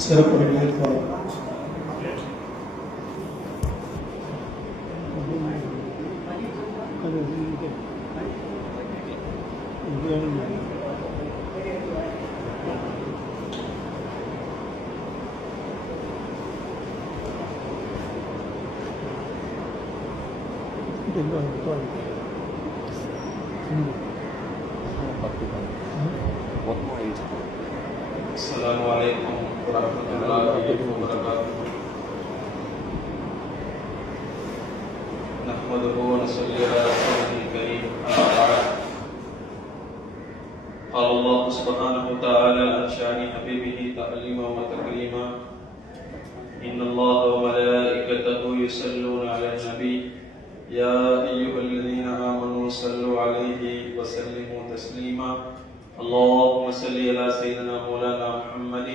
சிறப்புரை நிகழ்த்துவார். Assalamualaikum warahmatullahi wabarakatuh. Nahmaduhu wa nusalli ala rasulihil karim. Qala Allah subhanahu wa ta'ala an sha'ni habibihi ta'lima wa takrima. Inna Allaha wa malaikatahu yusalluna 'alan nabi. Ya ayyuhalladzina amanu sallu 'alaihi wa sallimu taslima. اللهم صل على سيدنا مولانا محمد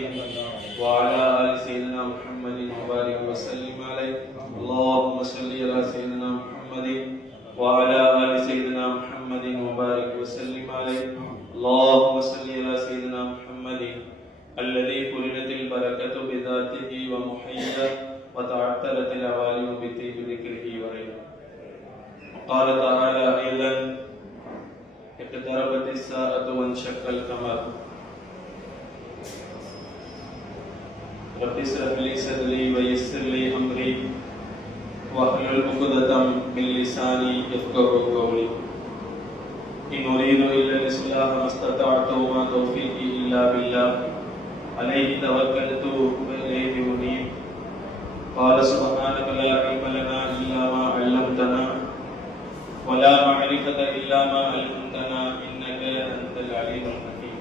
وعلى آل سيدنا محمد وبارك وسلم عليه. اللهم صل على سيدنا محمد وعلى آل سيدنا محمد وبارك وسلم عليه. اللهم صل على سيدنا محمد الذي قرنت البركة بذاته ومحيا وتعطرت العوالم بطيب ذكره ورضاه. قال تعالى أيضا اقتربت الساعة وانشق القمر. رب اشرح لي صدري ويسر لي أمري واحلل عقدة من لساني يفقهوا قولي. إن أريد إلا الإصلاح ما استطعت وما توفيقي إلا بالله عليه توكلت وإليه أنيب. قال سبحانك لا علم لنا إلا ما علمتنا ولا معرفة إلا ما علمتنا إنك أنت العليم الحكيم.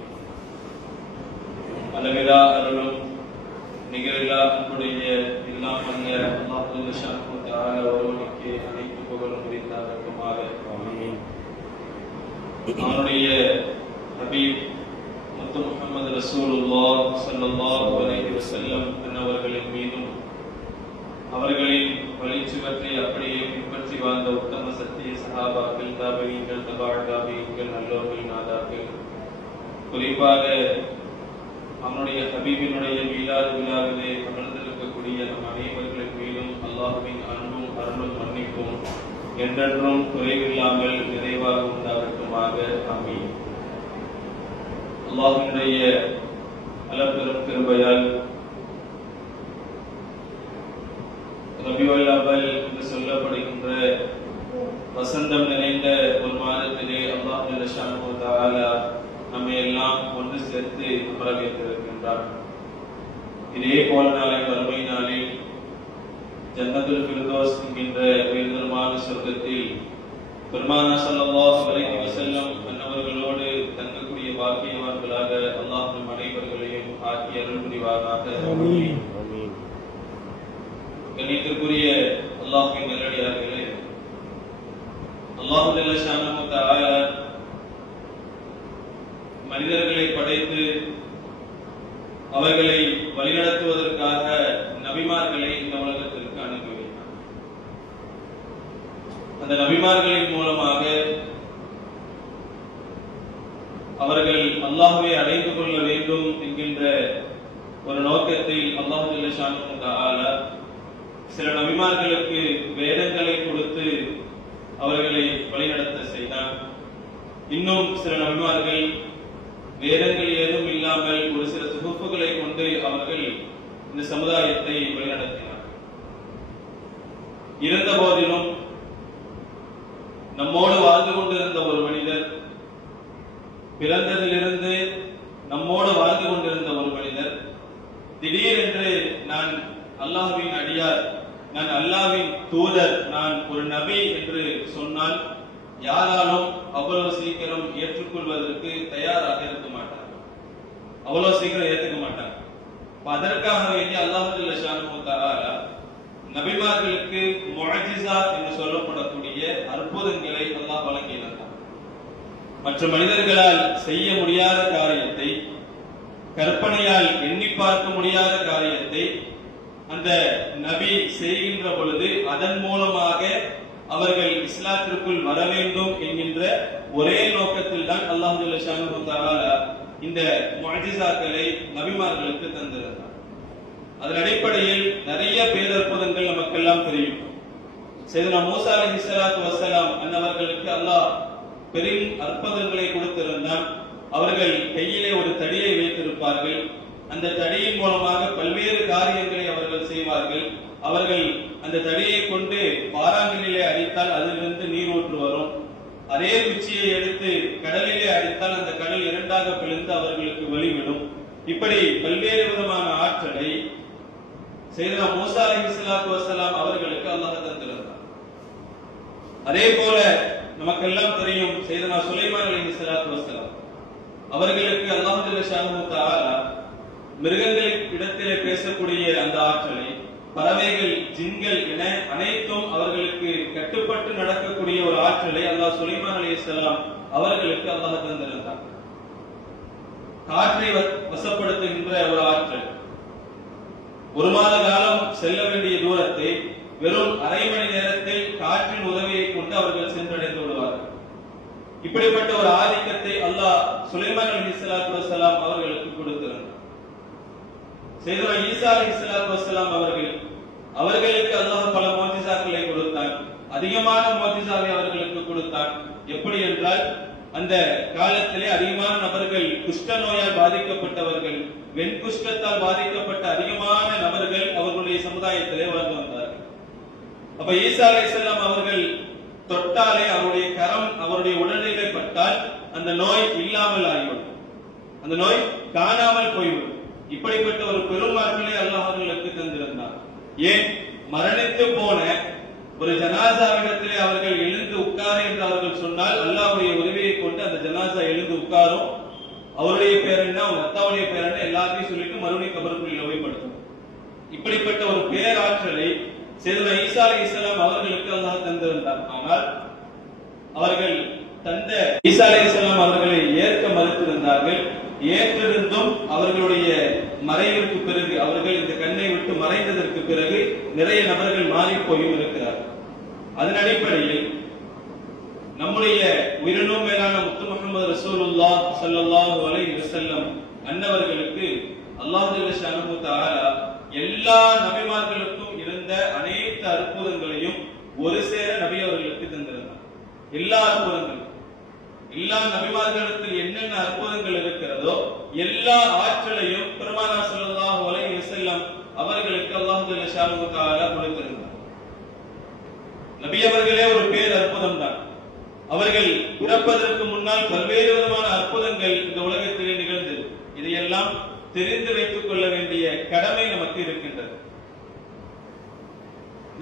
அளவிலா அருளும் நிகரில்லா அன்புடைய எல்லாம் வல்ல அல்லாஹ் ஜல்லஷானஹு வ தஆலா ஒருவனுக்கு அனைத்து புகழும் உரித்தாகட்டுமாக. ஆமீன். அவனுடைய ஹபீப் முத்து முஹம்மது ரசூலுல்லாஹ் ஸல்லல்லாஹு அலைஹி வஸல்லம் அவர்களின் மீதும் அவர்களின் வழிச்சுவற்றை அப்படியே பின்பற்றி வாழ்ந்த உத்தம சத்திய சஹாபாக்கள், தாபீன்கள், தபா தாபீன்கள், நல்லோர்கள், நாதாக்கள், குறிப்பாக அவனுடைய ஹபீபினுடைய மீலாது விழாவிலே அமர்ந்திருக்கக்கூடிய நம் அனைவர்களின் மீதும் அல்லாஹ்வின் அன்பும் அருளும் மன்னிப்பும் என்றென்றும் குறைவில்லாமல் நிறைவாக உண்டாகட்டுமாக. ஆமீன். அல்லாஹ்வினுடைய அளப்பெரும் கிருபையால் ரபியுல் அவல் என்று சொல்லப்படுகின்ற வசந்தம் நிறைந்த ஒரு மாதத்திலே அல்லாஹ் ஜல்லஷானஹு வ தஆலா நம்மை எல்லாம் ஒன்று சேர்த்து அமர வைத்திருக்கின்றார். இதே போல நாளை வறுமை நாளில் ஜன்னத்துல் ஃபிர்தௌஸ் என்கின்ற உயர்தரமான சொர்க்கத்தில் பெருமானார் ஸல்லல்லாஹு அலைஹி வஸல்லம் அன்னவர்களோடு தங்கக்கூடிய பாக்கியவான்களாக அல்லாஹ் நம் அனைவர்களையும் ஆக்கி அருள் புரிவாராக. ஆமீன். கண்ணியத்திற்குரிய அல்லாஹ்வின் நல்லடியார்களே, அல்லாஹ் ஜல்லஷானஹு வ தஆலா மனிதர்களை படைத்து அவர்களை வழிநடத்துவதற்காக நபிமார்களை இந்த உலகத்திற்கு அனுப்பி வைத்தார். அந்த நபிமார்களின் மூலமாக அவர்கள் அல்லாஹ்வை அடைந்து கொள்ள வேண்டும் என்கின்ற ஒரு நோக்கத்தில் அல்லாஹ் ஜல்லஷானஹு வ தஆலா சில நபிமார்களுக்கு வேதங்களை கொடுத்து அவர்களை வழிநடத்த செய்தார். இன்னும் சில நபிமார்கள் வேதங்கள் ஏதும் இல்லாமல் ஒரு சில சுகுப்புகளை கொண்டு அவர்கள் இந்த சமுதாயத்தை வழிநடத்தினார். இருந்த போதிலும் நம்மோடு வாழ்ந்து கொண்டிருந்த ஒரு மனிதர், பிறந்ததிலிருந்து நம்மோடு வாழ்ந்து கொண்டிருந்த ஒரு மனிதர் திடீரென்று நான் அல்லாஹ்வின் அடியார், நான் அல்லாஹ்வின் தூதர், நான் ஒரு நபி என்று சொன்னால் யாராலும் அவ்வளவு சீக்கிரம் ஏற்றுக்கொள்வதற்கு தயாராக இருக்க மாட்டார். அவ்வளவு சீக்கிரம் ஏற்றுக்க மாட்டார். அதற்காக வேண்டிய அல்லாஹ் ஜல்லஷானஹு வ தஆலா நபிமார்களுக்கு முஅஜிஸா என்று சொல்லப்படக்கூடிய அற்புதங்களை அல்லாஹ் வழங்கினார். மற்ற மனிதர்களால் செய்ய முடியாத காரியத்தை, கற்பனையால் எண்ணி பார்க்க முடியாத காரியத்தை அந்த நபி செய்கின்ற பொழுது அதன் மூலமாக அவர்கள் இஸ்லாத்திற்குள் வர வேண்டும் என்கின்ற ஒரே நோக்கத்தில் தான் அல்லாஹ் ஜல்லஷானஹு வ தஆலா இந்த முஅஜிஸாக்களை நபிமார்களுக்கு தந்திருந்தார். அதன் அடிப்படையில் நிறைய பேரற்புதங்கள் நமக்கெல்லாம் தெரியும். சையதுனா மூசா அலைஹிஸ்ஸலாத்து வஸ்ஸலாம் அன்னவர்களுக்கு அல்லாஹ் பெரும் அற்புதங்களை கொடுத்திருந்தான். அவர்கள் கையிலே ஒரு தடியை வைத்திருப்பார்கள். அந்த தடியின் மூலமாக பல்வேறு காரியங்களை அவர்கள் செய்வார்கள். அவர்கள் அந்த தடியை கொண்டு பாறாங்கல்லிலே அடித்தால் அதிலிருந்து நீர் ஊற்று வரும். அதே குச்சியை எடுத்து கடலிலே அடித்தால் அந்த கடல் இரண்டாக பிளந்து அவர்களுக்கு வழிவிடும். இப்படி பல்வேறு விதமான ஆற்றலை சையதுனா மூசா அலைஹிஸ்ஸலாத்து வஸ்ஸலாம் அவர்களுக்கு அல்லாஹ் தந்திருந்தார். அதே போல நமக்கெல்லாம் தெரியும் சையதுனா சுலைமான் அலைஹிஸ்ஸலாத்து வஸ்ஸலாம் அவர்களுக்கு அல்லாஹ் ஜல்ல ஷானஹு தஆலா மிருகங்களின் இடத்திலே பேசக்கூடிய அந்த ஆற்றலை, பறவைகள், ஜின்கள் என அனைத்தும் அவர்களுக்கு கட்டுப்பட்டு நடக்கக்கூடிய ஒரு ஆற்றலை அல்லாஹ் சுலைமான் அலைஹிஸ்ஸலாம் அவர்களுக்கு அல்லாஹ் தந்திருந்தார். காற்றை வசப்படுத்துகின்ற ஒரு ஆற்றல். ஒரு மாத காலம் செல்ல வேண்டிய தூரத்தை வெறும் அரை மணி நேரத்தில் காற்றின் உதவியை கொண்டு அவர்கள் சென்றடைந்து விடுவார்கள். இப்படிப்பட்ட ஒரு ஆதிக்கத்தை அல்லாஹ் சுலைமான் அலைஹிஸ்ஸலாத்து வஸ்ஸலாம் அவர்களுக்கு கொடுத்திருந்தார். சையதுனா ஈசா அலைஹிஸ்ஸலாத்து வஸ்ஸலாம் அவர்களுக்கு அல்லாஹ் பல முஅஜிசாக்களை கொடுத்தான். அதிகமான முஅஜிசாவை அவர்களுக்கு கொடுத்தான். எப்படி என்றால், அந்த காலத்திலே அதிகமான நபர்கள் குஷ்ட நோயால் பாதிக்கப்பட்டவர்கள், வெண்குஷ்டத்தால் பாதிக்கப்பட்ட அதிகமான நபர்கள் அவர்களுடைய சமுதாயத்திலே வாழ்ந்து வந்தார்கள். அப்ப ஈசா அலைஹிஸ்ஸலாம் அவர்கள் தொட்டாலே அவருடைய கரம் அவருடைய உடலிலே பட்டால் அந்த நோய் இல்லாமல் ஆகிவிடும், அந்த நோய் காணாமல் போய்விடும். இப்படிப்பட்ட ஒரு பெரும் ஆற்றலை அல்லாஹ் அவர்களுக்கு தந்திருந்தார். ஏன், மரணித்து போன ஒரு ஜனாசாவிடத்திலே அவர்கள் எழுந்து உட்கார என்று அவர்கள் சொன்னால் அல்லாஹ்வுடைய உதவியை கொண்டு அந்த ஜனாசா எழுந்து உட்காரும். அவருடைய பேர் என்ன, அவங்க அத்தாவுடைய பேர் என்ன, எல்லாத்தையும் சொல்லிட்டு மறுபடியும் கபருக்குள் உபயோகப்படுத்தும். இப்படிப்பட்ட ஒரு பேராற்றலை சையதுனா ஈசா அலைஹிஸ்ஸலாம் அவர்களுக்கு அல்லாஹ் தந்திருந்தார். ஆனால் அவர்கள் தந்த ஈசா அலைஹிஸ்ஸலாம் அவர்களை ஏற்க மறுத்திருந்தார்கள். ஏற்றிருந்தும் அவர்களுடைய மறைவிற்கு பிறகு, அவர்கள் இந்த கண்ணை விட்டு மறைந்ததற்கு பிறகு நிறைய நபர்கள் மாறி போயும் இருக்கிறார்கள். அதன் அடிப்படையில் நம்முடைய உயிரினும் மேலான முத்து முஹம்மது ரசூலுல்லாஹ் ஸல்லல்லாஹு அலைஹி வஸல்லம் அன்னவர்களுக்கு அல்லாஹ் ஜல்ல ஷானஹு தஆலா எல்லா நபிமார்களுக்கும் இருந்த அனைத்து அற்புதங்களையும் ஒரு சேர நபி அவர்களுக்கு தந்திருந்தார். எல்லா அற்புதங்களும், எல்லா நபிமார்களுக்கு என்னென்ன அற்புதங்கள் இருக்கிறதோ எல்லா ஆற்றலையும் பெருமானார் ஸல்லல்லாஹு அலைஹி வஸல்லம் அவர்களுக்கு அல்லாஹ் ஜல்ல ஷானஹு தஆலா கொடுத்திருந்தார். நபி அவர்களே ஒரு பேர் அற்புதம் தான். அவர்கள் பிறப்பதற்கு முன்னால் பல்வேறு விதமான அற்புதங்கள் இந்த உலகத்திலே நிகழ்ந்தது. இதையெல்லாம் தெரிந்து வைத்துக் கொள்ள வேண்டிய கடமை நமக்கு இருக்கின்றது.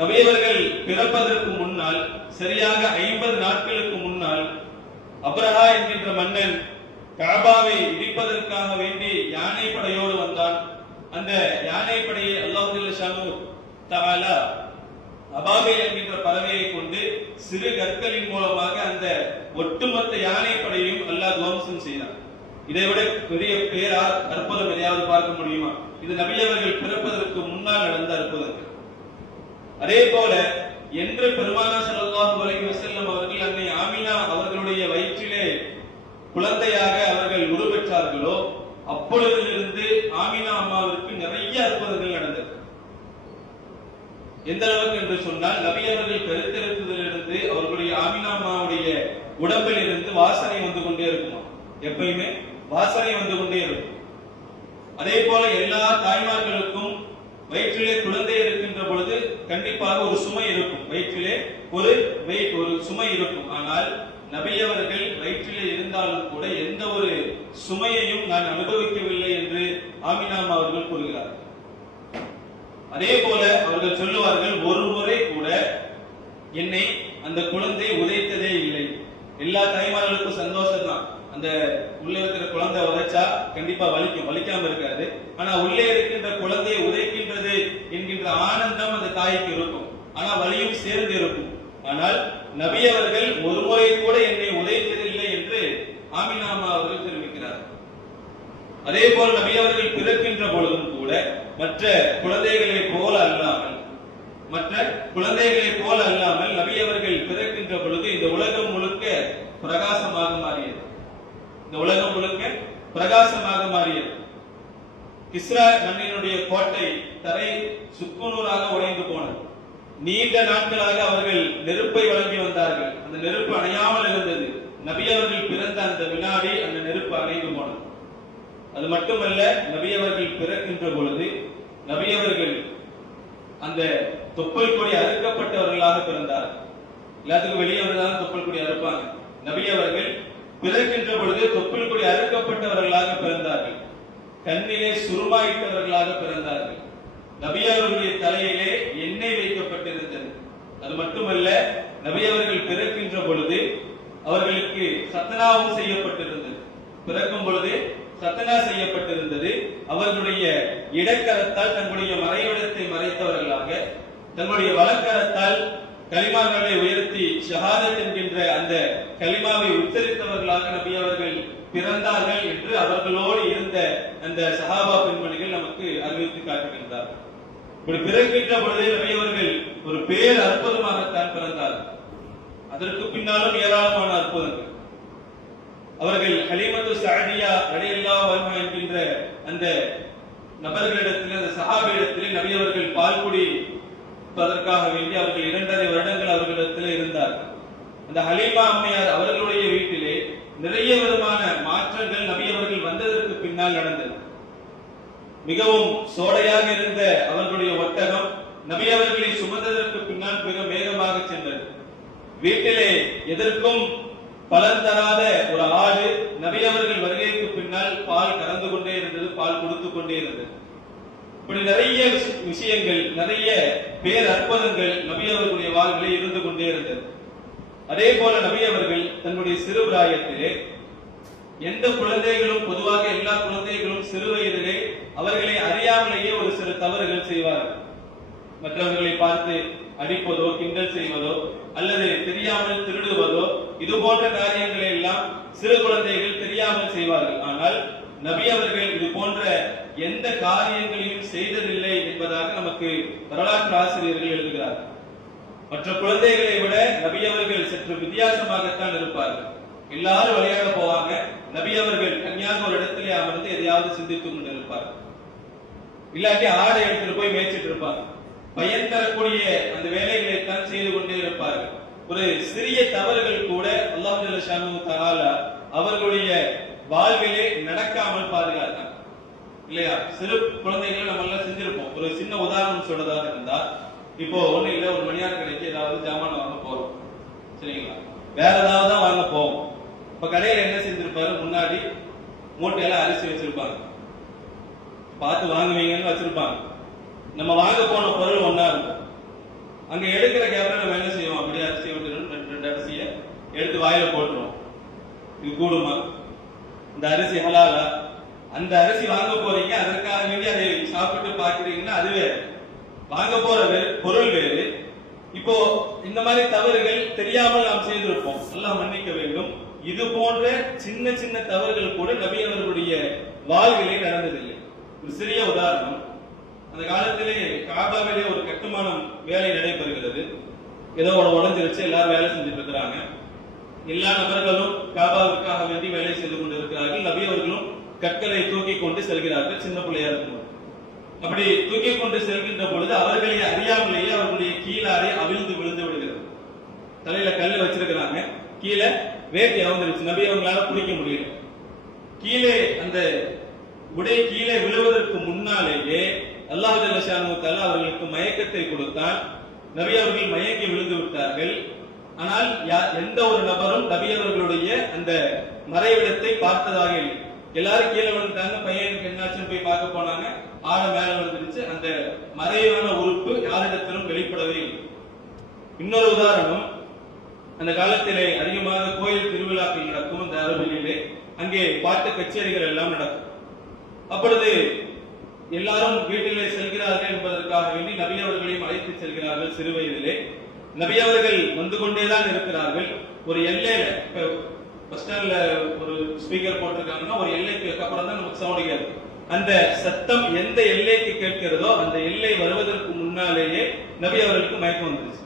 நபி அவர்கள் பிறப்பதற்கு முன்னால் சரியாக 50 நாட்களுக்கு முன்னால் அப்ரஹா என்கின்ற மன்னன் கஅபாவை இடிப்பதற்காக வேண்டி யானை படையோடு வந்தான். அந்த யானை படையை அல்லாஹ் ஜல்ல ஷானஹு தஆலா அபாபில் என்கின்ற பறவையை கொண்டு சிறு கற்களின் மூலமாக அந்த ஒட்டுமொத்த யானை படையையும் அல்லாஹ் துவம்சம் செய்தான். இதை விட பெரிய பேரார் அற்புதம் எதையாவது பார்க்க முடியுமா? இது நபி அவர்கள் பிறப்பதற்கு முன்னால் நடந்த அற்புதங்கள். அதே போல என்று பெருமானார் ஸல்லல்லாஹு அலைஹி வஸல்லம் அவர்கள் அன்னை ஆமினா அவர்களுடைய வயிற்றிலே குழந்தையாக அவர்கள் உருவெற்றார்களோ அப்பொழுதிலிருந்து ஆமினா அம்மாவிற்கு நிறைய அற்புதங்கள் நடந்தது. எந்த அளவுக்கு என்று சொன்னால், நபி அவர்கள் கருத்தரித்ததிலிருந்து அவர்களுடைய ஆமினா அம்மாவுடைய உடம்பில் இருந்து வாசனை வந்து கொண்டே இருக்குமா, எப்பயுமே வாசனை வந்து கொண்டே இருக்கும். அதே போல எல்லா தாய்மார்களுக்கும் வயிற்றிலே குழந்தை இருக்கின்ற பொழுது கண்டிப்பாக ஒரு சுமை இருக்கும், வயிற்றிலே ஒரு சுமை இருக்கும். ஆனால் நபி அவர்கள் வயிற்றிலே இருந்தாலும் கூட எந்த ஒரு சுமையையும் நான் அனுபவிக்கவில்லை என்று ஆமினா அம்மா அவர்கள் கூறுகிறார்கள். அதே போல அவர்கள் சொல்லுவார்கள், ஒரு முறை கூட என்னை அந்த குழந்தை உதைத்ததே இல்லை. எல்லா தாய்மார்களுக்கும் சந்தோஷம் தான், அந்த உள்ள இருக்கிற குழந்தை உதைச்சா கண்டிப்பா வலிக்கும், வலிக்காம இருக்காது. ஆனா உள்ளே இருக்கின்ற குழந்தையை உதைக்கின்றது என்கின்ற ஆனந்தம் அந்த தாய்க்கு இருக்கும், ஆனா வலியும் சேர்ந்து இருக்கும். ஆனால் நபி அவர்கள் ஒரு முறை கூட என்னை உதைத்ததில்லை என்று ஆமினா அம்மா அவர்கள் தெரிவிக்கிறார். அதே போல நபி அவர்கள் பிறக்கின்ற பொழுதும் கூட மற்ற குழந்தைகளை போல அல்லாமல் நபி அவர்கள் பிறக்கின்ற பொழுது இந்த உலகம் முழுக்க பிரகாசமாக மாறியது. இந்த உலகம் முழுக்க பிரகாசமாக மாறியது. கிஸ்ரா மன்னனுடைய கோட்டை தரை சுக்குநூறாக உடைந்து போனது. நீண்ட நாட்களாக அவர்கள் நெருப்பை வழங்கி வந்தார்கள். அந்த நெருப்பு அணையாமல் இருந்தது. நபி அவர்கள் பிறந்த அந்த வினாடி அந்த நெருப்பு அணைந்து போனது. அது மட்டுமல்ல, நபி அவர்கள் பிறக்கின்ற பொழுது நபி அவர்கள் அந்த தொப்பல் கொடி அறுக்கப்பட்டவர்களாக பிறந்தார்கள். எல்லாத்துக்கும் வெளியே வந்துதான் தொப்பல் கொடி அறுப்பாங்க. நபி அவர்கள் பிறக்கின்ற பொழுது தொப்பல் கொடி அறுக்கப்பட்டவர்களாக பிறந்தார்கள். கண்ணிலே சுருமாயிட்டவர்களாக பிறந்தார்கள். நபி அவர்களுடைய தலையிலே எண்ணெய் வைக்கப்பட்டிருந்தது. அது மட்டுமல்ல, நபி அவர்கள் பிறக்கின்ற பொழுது அவர்களுக்கு சத்தனாவும் செய்யப்பட்டிருந்தது. பிறக்கும் பொழுது சத்தனா செய்யப்பட்டிருந்தது. அவர்களுடைய இடக்கரத்தால் தங்களுடைய மறைவிடத்தை மறைத்தவர்களாக, தங்களுடைய வலக்கரத்தால் கலிமாவை உயர்த்தி ஷஹாதத் என்கின்ற அந்த கலிமாவை உச்சரித்தவர்களாக நபி அவர்கள் பிறந்தார்கள் என்று அவர்களோடு இருந்த அந்த சஹாபா பெண்மணிகள் நமக்கு அறிவித்து காட்டுகின்றார்கள். இப்படி பிறக்கின்ற பொழுதே நபி அவர்கள் ஒரு பேர் அற்புதமாகத்தான் பிறந்தார்கள். அதற்கு பின்னாலும் ஏராளமான அற்புதங்கள். அவர்கள் ஹலீமத்து சஅதியா ரலியல்லாஹு அன்ஹா என்கின்ற அந்த நபர்களிடத்தில், அந்த சஹாபியிடத்திலே நபி அவர்கள் பால் குடிப்பதற்காக வேண்டி அவர்கள் 2.5 வருடங்கள் அவர்களிடத்தில் இருந்தார்கள். அந்த ஹலீமா அம்மையார் அவர்களுடைய வீட்டிலே நிறைய விதமான மாற்றங்கள் நபி அவர்கள் வந்ததற்கு பின்னால் நடந்தது. மிகவும் சோடையாக இருந்த அவர்களுடைய ஒட்டகம் நபி அவர்களை சுமந்ததற்கு பின்னால் மிக வேகமாக சென்றது. வீட்டிலே எதற்கும் பலன் தராத ஒரு ஆடு நபி அவர்கள் வருகைக்கு பின்னால் பால் கறந்து கொண்டே இருந்தது, பால் கொடுத்து கொண்டே இருந்தது. இப்படி நிறைய விஷயங்கள், நிறைய பேர் அற்புதங்கள் நபி அவர்களுடைய வாழ்விலே இருந்து கொண்டே இருந்தது. அதே போல நபி அவர்கள் தன்னுடைய சிறு பிராயத்திலே எந்த குழந்தைகளும், பொதுவாக எல்லா குழந்தைகளும் சிறு வயதிலே அவர்களை அறியாமலேயே ஒரு சில தவறுகள் செய்வார்கள். மற்றவர்களை பார்த்து அடிப்பதோ, கிண்டல் செய்வதோ, அல்லது தெரியாமல் திருடுவதோ, இது போன்ற காரியங்களை எல்லாம் சிறு குழந்தைகள் தெரியாமல் செய்வார்கள். ஆனால் நபி அவர்கள் இது போன்ற எந்த காரியங்களையும் செய்ததில்லை என்பதாக நமக்கு வரலாற்று ஆசிரியர்கள் எழுதுகிறார்கள். மற்ற குழந்தைகளை விட நபி அவர்கள் சற்று வித்தியாசமாகத்தான் இருப்பார்கள். எல்லாரும் விளையாட போவாங்க, நபி அவர்கள் தனியாக ஒரு இடத்திலே அமர்ந்து எதையாவது சிந்தித்துக் கொண்டிருப்பார்கள். இல்லாட்டி ஆடை எடுத்துட்டு போய் மேய்ச்சிட்டு இருப்பாங்க. பயன் தரக்கூடிய அந்த வேலைகளை தான் செய்து கொண்டே இருப்பார்கள். ஒரு சிறிய தவறுகள் கூட அல்லாஹ் ஜல்ல ஷானஹு தஆலா அவர்களுடைய வாழ்விலே நடக்காமல் பாதுகாத்தாங்க, இல்லையா? சிறு குழந்தைகளை நம்ம எல்லாம் செஞ்சிருப்போம். ஒரு சின்ன உதாரணம் சொல்றதாக இருந்தா, இப்போ ஒண்ணு இல்ல, ஒரு மணியார் கடைக்கு ஏதாவது ஜாமான் வாங்க போறோம், சரிங்களா? வேற ஏதாவது தான் வாங்க போவோம். இப்ப கடையில என்ன செஞ்சிருப்பாரு, முன்னாடி மூட்டையில அரிசி வச்சிருப்பாங்க, பார்த்து வாங்குவீங்கன்னு வச்சிருப்பாங்க. நம்ம வாங்க போன பொருள் ஒன்னா இருக்கும். அங்க எடுக்கிற கேப்ல நம்ம என்ன செய்வோம், அப்படியே அரிசி விட்டுறோம், 2 அரிசியை எடுத்து வாயில போட்டுருவோம். இது கூடுமா? இந்த அரிசி ஹலாலா? அந்த அரிசி வாங்க போறீங்க, அதற்காக வேண்டி அதை சாப்பிட்டு பாக்குறீங்கன்னா அது வேறு, வாங்க போற பொருள் வேறு. இப்போ இந்த மாதிரி தவறுகள் தெரியாமல் நாம் செய்திருப்போம், எல்லாம் மன்னிக்க வேண்டும். இது போன்ற சின்ன சின்ன தவறுகள் கூட நபி அவர்களுடைய வாழ்விலே நடந்ததில்லை. ஒரு சிறிய உதாரணம், அந்த காலத்திலே காபாவிலே ஒரு கட்டுமானம் வேலை நடைபெறுகிறது. ஏதோ உடஞ்சிருச்சு, எல்லாரும் வேலை செஞ்சுட்டு இருக்கிறாங்க. எல்லா நபர்களும் காபாவிற்காக வேண்டி வேலை செய்து கொண்டிருக்கிறார்கள். நபி அவர்களும் கற்களை தூக்கி கொண்டு செல்கிறார்கள், சின்ன பிள்ளையா இருக்கும். அப்படி தூக்கி கொண்டு செல்கின்ற பொழுது அவர்களை அறியாமலேயே அவர்களுடைய கீழாரை அவிழ்ந்து விழுந்து விடுகிறது. தலையில கல்லு வச்சிருக்கிறாங்க, கீழே வேட்டி அவிழ்ந்துருச்சு, நபி அவங்களால பிடிக்க முடியல. கீழே அந்த உடை கீழே விழுவதற்கு முன்னாலேயே அல்லாஹ் ஜல்ல ஷானஹு தஆலா அவர்களுக்கு மயக்கத்தை கொடுத்தான். நபி அவர்கள் மயங்கி விழுந்து விட்டார்கள். ஆனால் எந்த ஒரு நபரும் நபி அவர்களுடைய அந்த மறைவிடத்தை பார்த்ததாக இல்லை. எல்லாரும் கீழே விழுந்தாங்க, பையனுக்கு என்னாச்சுன்னு போய் பார்க்க போனாங்க, ஆடை மேல விழுந்துருச்சு. அந்த மறைவான உறுப்பு யாரிடத்திலும் வெளிப்படவே இல்லை. இன்னொரு உதாரணம், அந்த காலத்திலே அதிகமாக கோயில் திருவிழாக்கள் நடக்கும் அந்த அரபிலே, அங்கே பாட்டு கச்சேரிகள் எல்லாம் நடக்கும். அப்பொழுது எல்லாரும் வீட்டிலே செல்கிறார்கள் என்பதற்காக வேண்டி நபி அவர்களையும் அழைத்து செல்கிறார்கள். சிறு வயதிலே நபி அவர்கள் வந்து கொண்டேதான் இருக்கிறார்கள். ஒரு எல்லையில, பஸ் ஸ்டாண்ட்ல ஒரு ஸ்பீக்கர் போட்டிருக்காங்கன்னா ஒரு எல்லைக்கு அப்புறம் தான் நமக்கு சவுண்ட் கேட்கும். அந்த சத்தம் எந்த எல்லைக்கு கேட்கிறதோ அந்த எல்லை வருவதற்கு முன்னாலேயே நபி அவர்களுக்கு மயக்கம் வந்துருச்சு.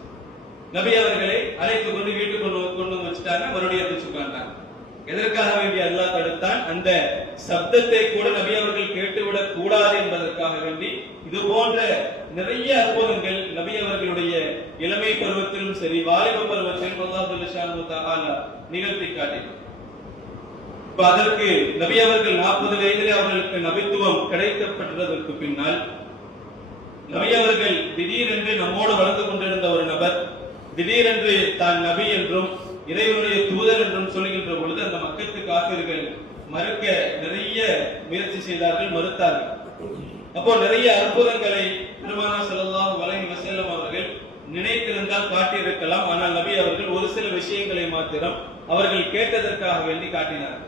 நபி அவர்களை அழைத்து கொண்டு வீட்டுக்கு கொண்டு வந்து வச்சுட்டாங்க, மறுபடியும் எதிர்த்து உட்கார்ந்தாங்க. எதற்காக வேண்டிய அல்லாஹ் தடுத்தான்? அந்த சப்தத்தை கூட நபி அவர்கள் கேட்டுவிடக் கூடாது என்பதற்காக வேண்டி இது போன்ற நிறைய அற்புதங்கள் நபி அவர்களுடைய இளமை பருவத்திலும் சரி வாலிப பருவத்திலும் அல்லாஹ் ஜல்ல ஷானஹு தஆலா நிகழ்த்தி காட்டினார். அதற்கு நபி அவர்கள் 40 வயதிலே அவர்களுக்கு நபித்துவம் கிடைக்கப்பட்டதற்கு பின்னால் நபி அவர்கள் திடீரென்று நம்மோடு வளர்ந்து கொண்டிருந்த ஒரு நபர் திடீரென்று தான் நபி என்றும் இறைவனுடைய தூதர் என்றும் சொல்கின்ற பொழுது அந்த மக்கத்து காபிர்கள் மறுக்க நிறைய முயற்சி செய்தார்கள், மறுத்தார்கள். அப்போ நிறைய அற்புதங்களை பெருமானார் ஸல்லல்லாஹு அலைஹி வஸல்லம் அவர்கள் நினைத்திருந்தால் காட்டியிருக்கலாம். ஆனால் நபி அவர்கள் ஒரு சில விஷயங்களை மாத்திரம் அவர்கள் கேட்டதற்காக வேண்டி காட்டினார்கள்.